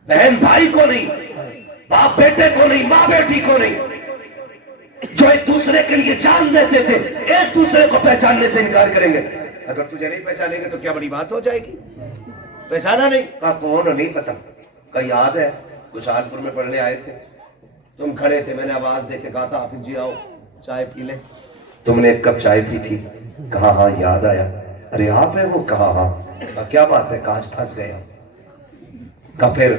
بہن بھائی کو نہیں, باپ بیٹے کو نہیں, ماں بیٹی کو نہیں, جو ایک دوسرے کے لیے جان دیتے تھے ایک دوسرے کو پہچاننے سے انکار کریں گے. اگر تجھے نہیں پہچانیں گے تو کیا بڑی بات ہو جائے گی؟ پہچانا نہیں, کہا کون نہیں پتا. کہا یاد ہے خوشحالپور میں پڑھنے آئے تھے, تم کھڑے تھے, میں نے آواز دے کے کہا تھا حافظ جی آؤ چائے پی لیں, تم نے 1 کپ چائے پی تھی. کہا ہاں یاد آیا. ارے آپ ہیں وہ؟ کہا ہاں. کہا کیا بات ہے؟ کہا پھنس گیا. کہا پھر؟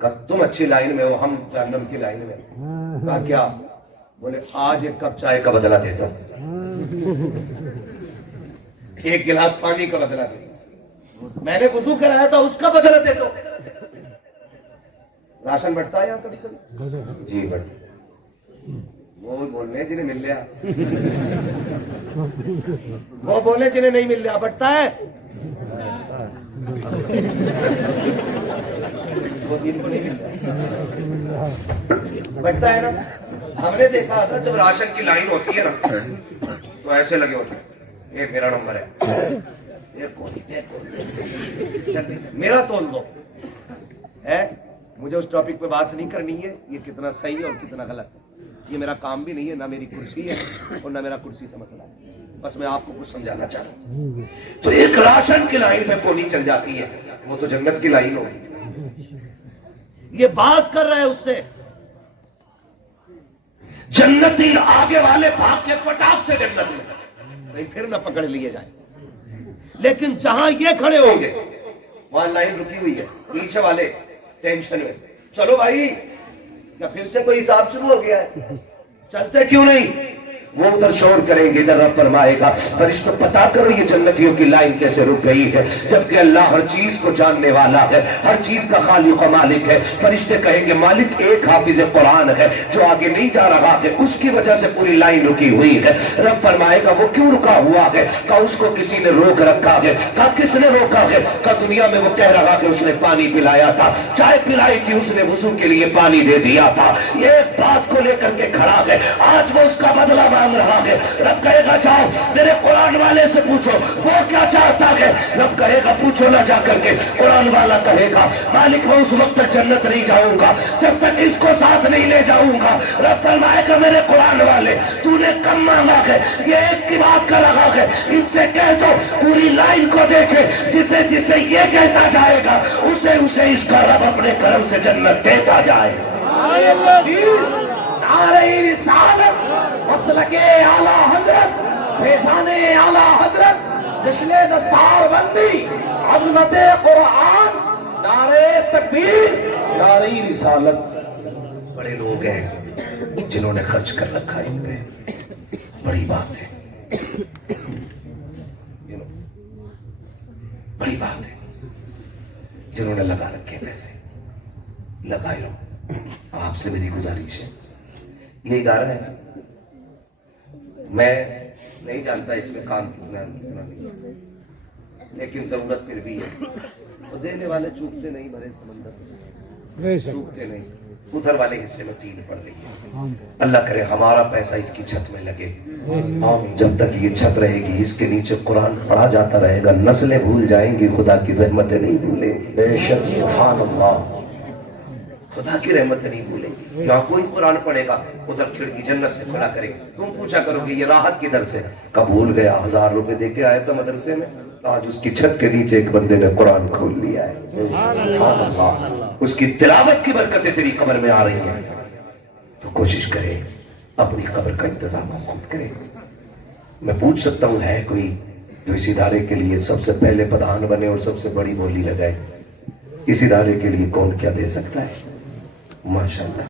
کہا تم اچھی لائن میں ہو, ہم جہنم کی لائن میں. کہا کیا؟ بولے آج 1 کپ چائے کا بدلہ دیتا ہوں, 1 گلاس پانی کا بدلہ دیتا ہوں, میں نے وضو کرایا تھا اس کا بدلہ دیتا ہوں. راشن بٹتا ہے یہاں کبھی کبھی؟ جی بٹ وہ بولنے جنہیں مل لیا, وہ بولے جنہیں نہیں مل لیا. بٹتا ہے وہ دن کو نہیں ملتا, بٹتا ہے نا. ہم نے دیکھا تھا جب راشن کی لائن ہوتی ہے نا تو ایسے لگے ہوتے ہیں, یہ میرا نمبر ہے, میرا تول دو. مجھے اس ٹاپک پہ بات نہیں کرنی ہے, یہ کتنا صحیح اور کتنا غلط ہے, یہ میرا کام بھی نہیں ہے, نہ میری کرسی ہے اور نہ میرا کرسی سے مسئلہ ہے. بس میں آپ کو کچھ سمجھانا چاہ رہا ہوں. تو ایک راشن کی لائن میں کونی چل جاتی ہے, وہ تو جنت کی لائن ہوگی. یہ بات کر رہے ہیں اس سے, جنتی آگے والے بھاگ کے پٹاخ سے جنت میں, پھر نہ پکڑ لیے جائیں. لیکن جہاں یہ کھڑے ہوں گے وہاں لائن رکی ہوئی ہے, پیچھے والے ٹینشن میں, چلو بھائی کیا پھر سے کوئی حساب شروع ہو گیا ہے, چلتے کیوں نہیں؟ वो उधर शोर करेंगे, इधर रब फरमाएगा फरिश्तों पता करो ये जन्नतियों की लाइन कैसे रुक गई है, जबकि अल्लाह हर चीज को जानने वाला है, हर चीज का खालिक और मालिक है। फरिश्ते कहेंगे मालिक एक हाफिज कुरान है जो आगे नहीं जा रहा है, उसकी वजह से पूरी लाइन रुकी हुई है। रब फरमाएगा वो क्यों रुका हुआ है? कहा उसको किसी ने रोक रखा है। कहा किसने रोका है? कहा दुनिया में वो कह रहा कि उसने पानी पिलाया था, चाय पिलाई थी, उसने वुजू के लिए पानी दे दिया था, ये बात को लेकर के खड़ा है, आज वो उसका बदला मांग रहा है। रब कहेगा जाओ मेरे कुरान वाले से पूछो वो क्या चाहता है। रब कहेगा पूछो ना जाकर के। कुरान वाला कहेगा मालिक मैं उस वक्त तक जन्नत नहीं जाऊंगा जब तक इसको साथ नहीं ले जाऊंगा। रब फरमाएगा मेरे कुरान वाले तूने कम मांगा है, ये एक की बात कर रहा है, इससे कह दो पूरी लाइन को देखे, जिसे जिसे ये कहता जाएगा उसे उसे इसका रब अपने करम से जन्नत देता जाएगा। नारे तकबीर, नारे रिसालत, मसलके आला हजरत, फैजाने आला हजरत, जश्न दस्तार बंदी, अज़मत कुरान, नारे तकबीर, नारे रिसालत। बड़े लोग हैं जिन्होंने खर्च कर रखा है इन पे, बड़ी बात है, बड़ी बात है। जिन्होंने लगा रखे पैसे लगाए लो। आपसे मेरी गुजारिश है, ये इदारा है ना, मैं नहीं जानता इसमें काम कितना नहीं, लेकिन जरूरत फिर भी है। तो देने वाले चूकते नहीं, भरे समंदर चूकते नहीं, उधर वाले हिस्से में टील पड़ रही है। अल्लाह करे हमारा पैसा इसकी छत में लगे, जब तक ये छत रहेगी इसके नीचे कुरान पढ़ा जाता रहेगा, नस्लें भूल जाएंगी, खुदा की रहमतें नहीं भूलेंगी। बेशक सुभान अल्लाह, खुदा की रहमतें नहीं भूलेंगी। यहाँ कोई कुरान पढ़ेगा उधर खिड़की जन्नत से खुला करेगी, तुम पूछा करोगे ये राहत किधर से? कब भूल गया 1000 रुपए देके आया था मदरसे में, आज उसकी छत के नीचे एक बंदे ने कुरान खोल लिया है। उसकी तिलावत की बरकतें तेरी कब्र में आ रही हैं, तो कोशिश करे अपनी कब्र का इंतजाम हम खुद करें। मैं पूछ सकता हूँ है कोई जो इस इदारे के लिए सबसे पहले प्रधान बने और सबसे बड़ी बोली लगाए? इस इदारे के लिए कौन क्या दे सकता है? माशाअल्लाह।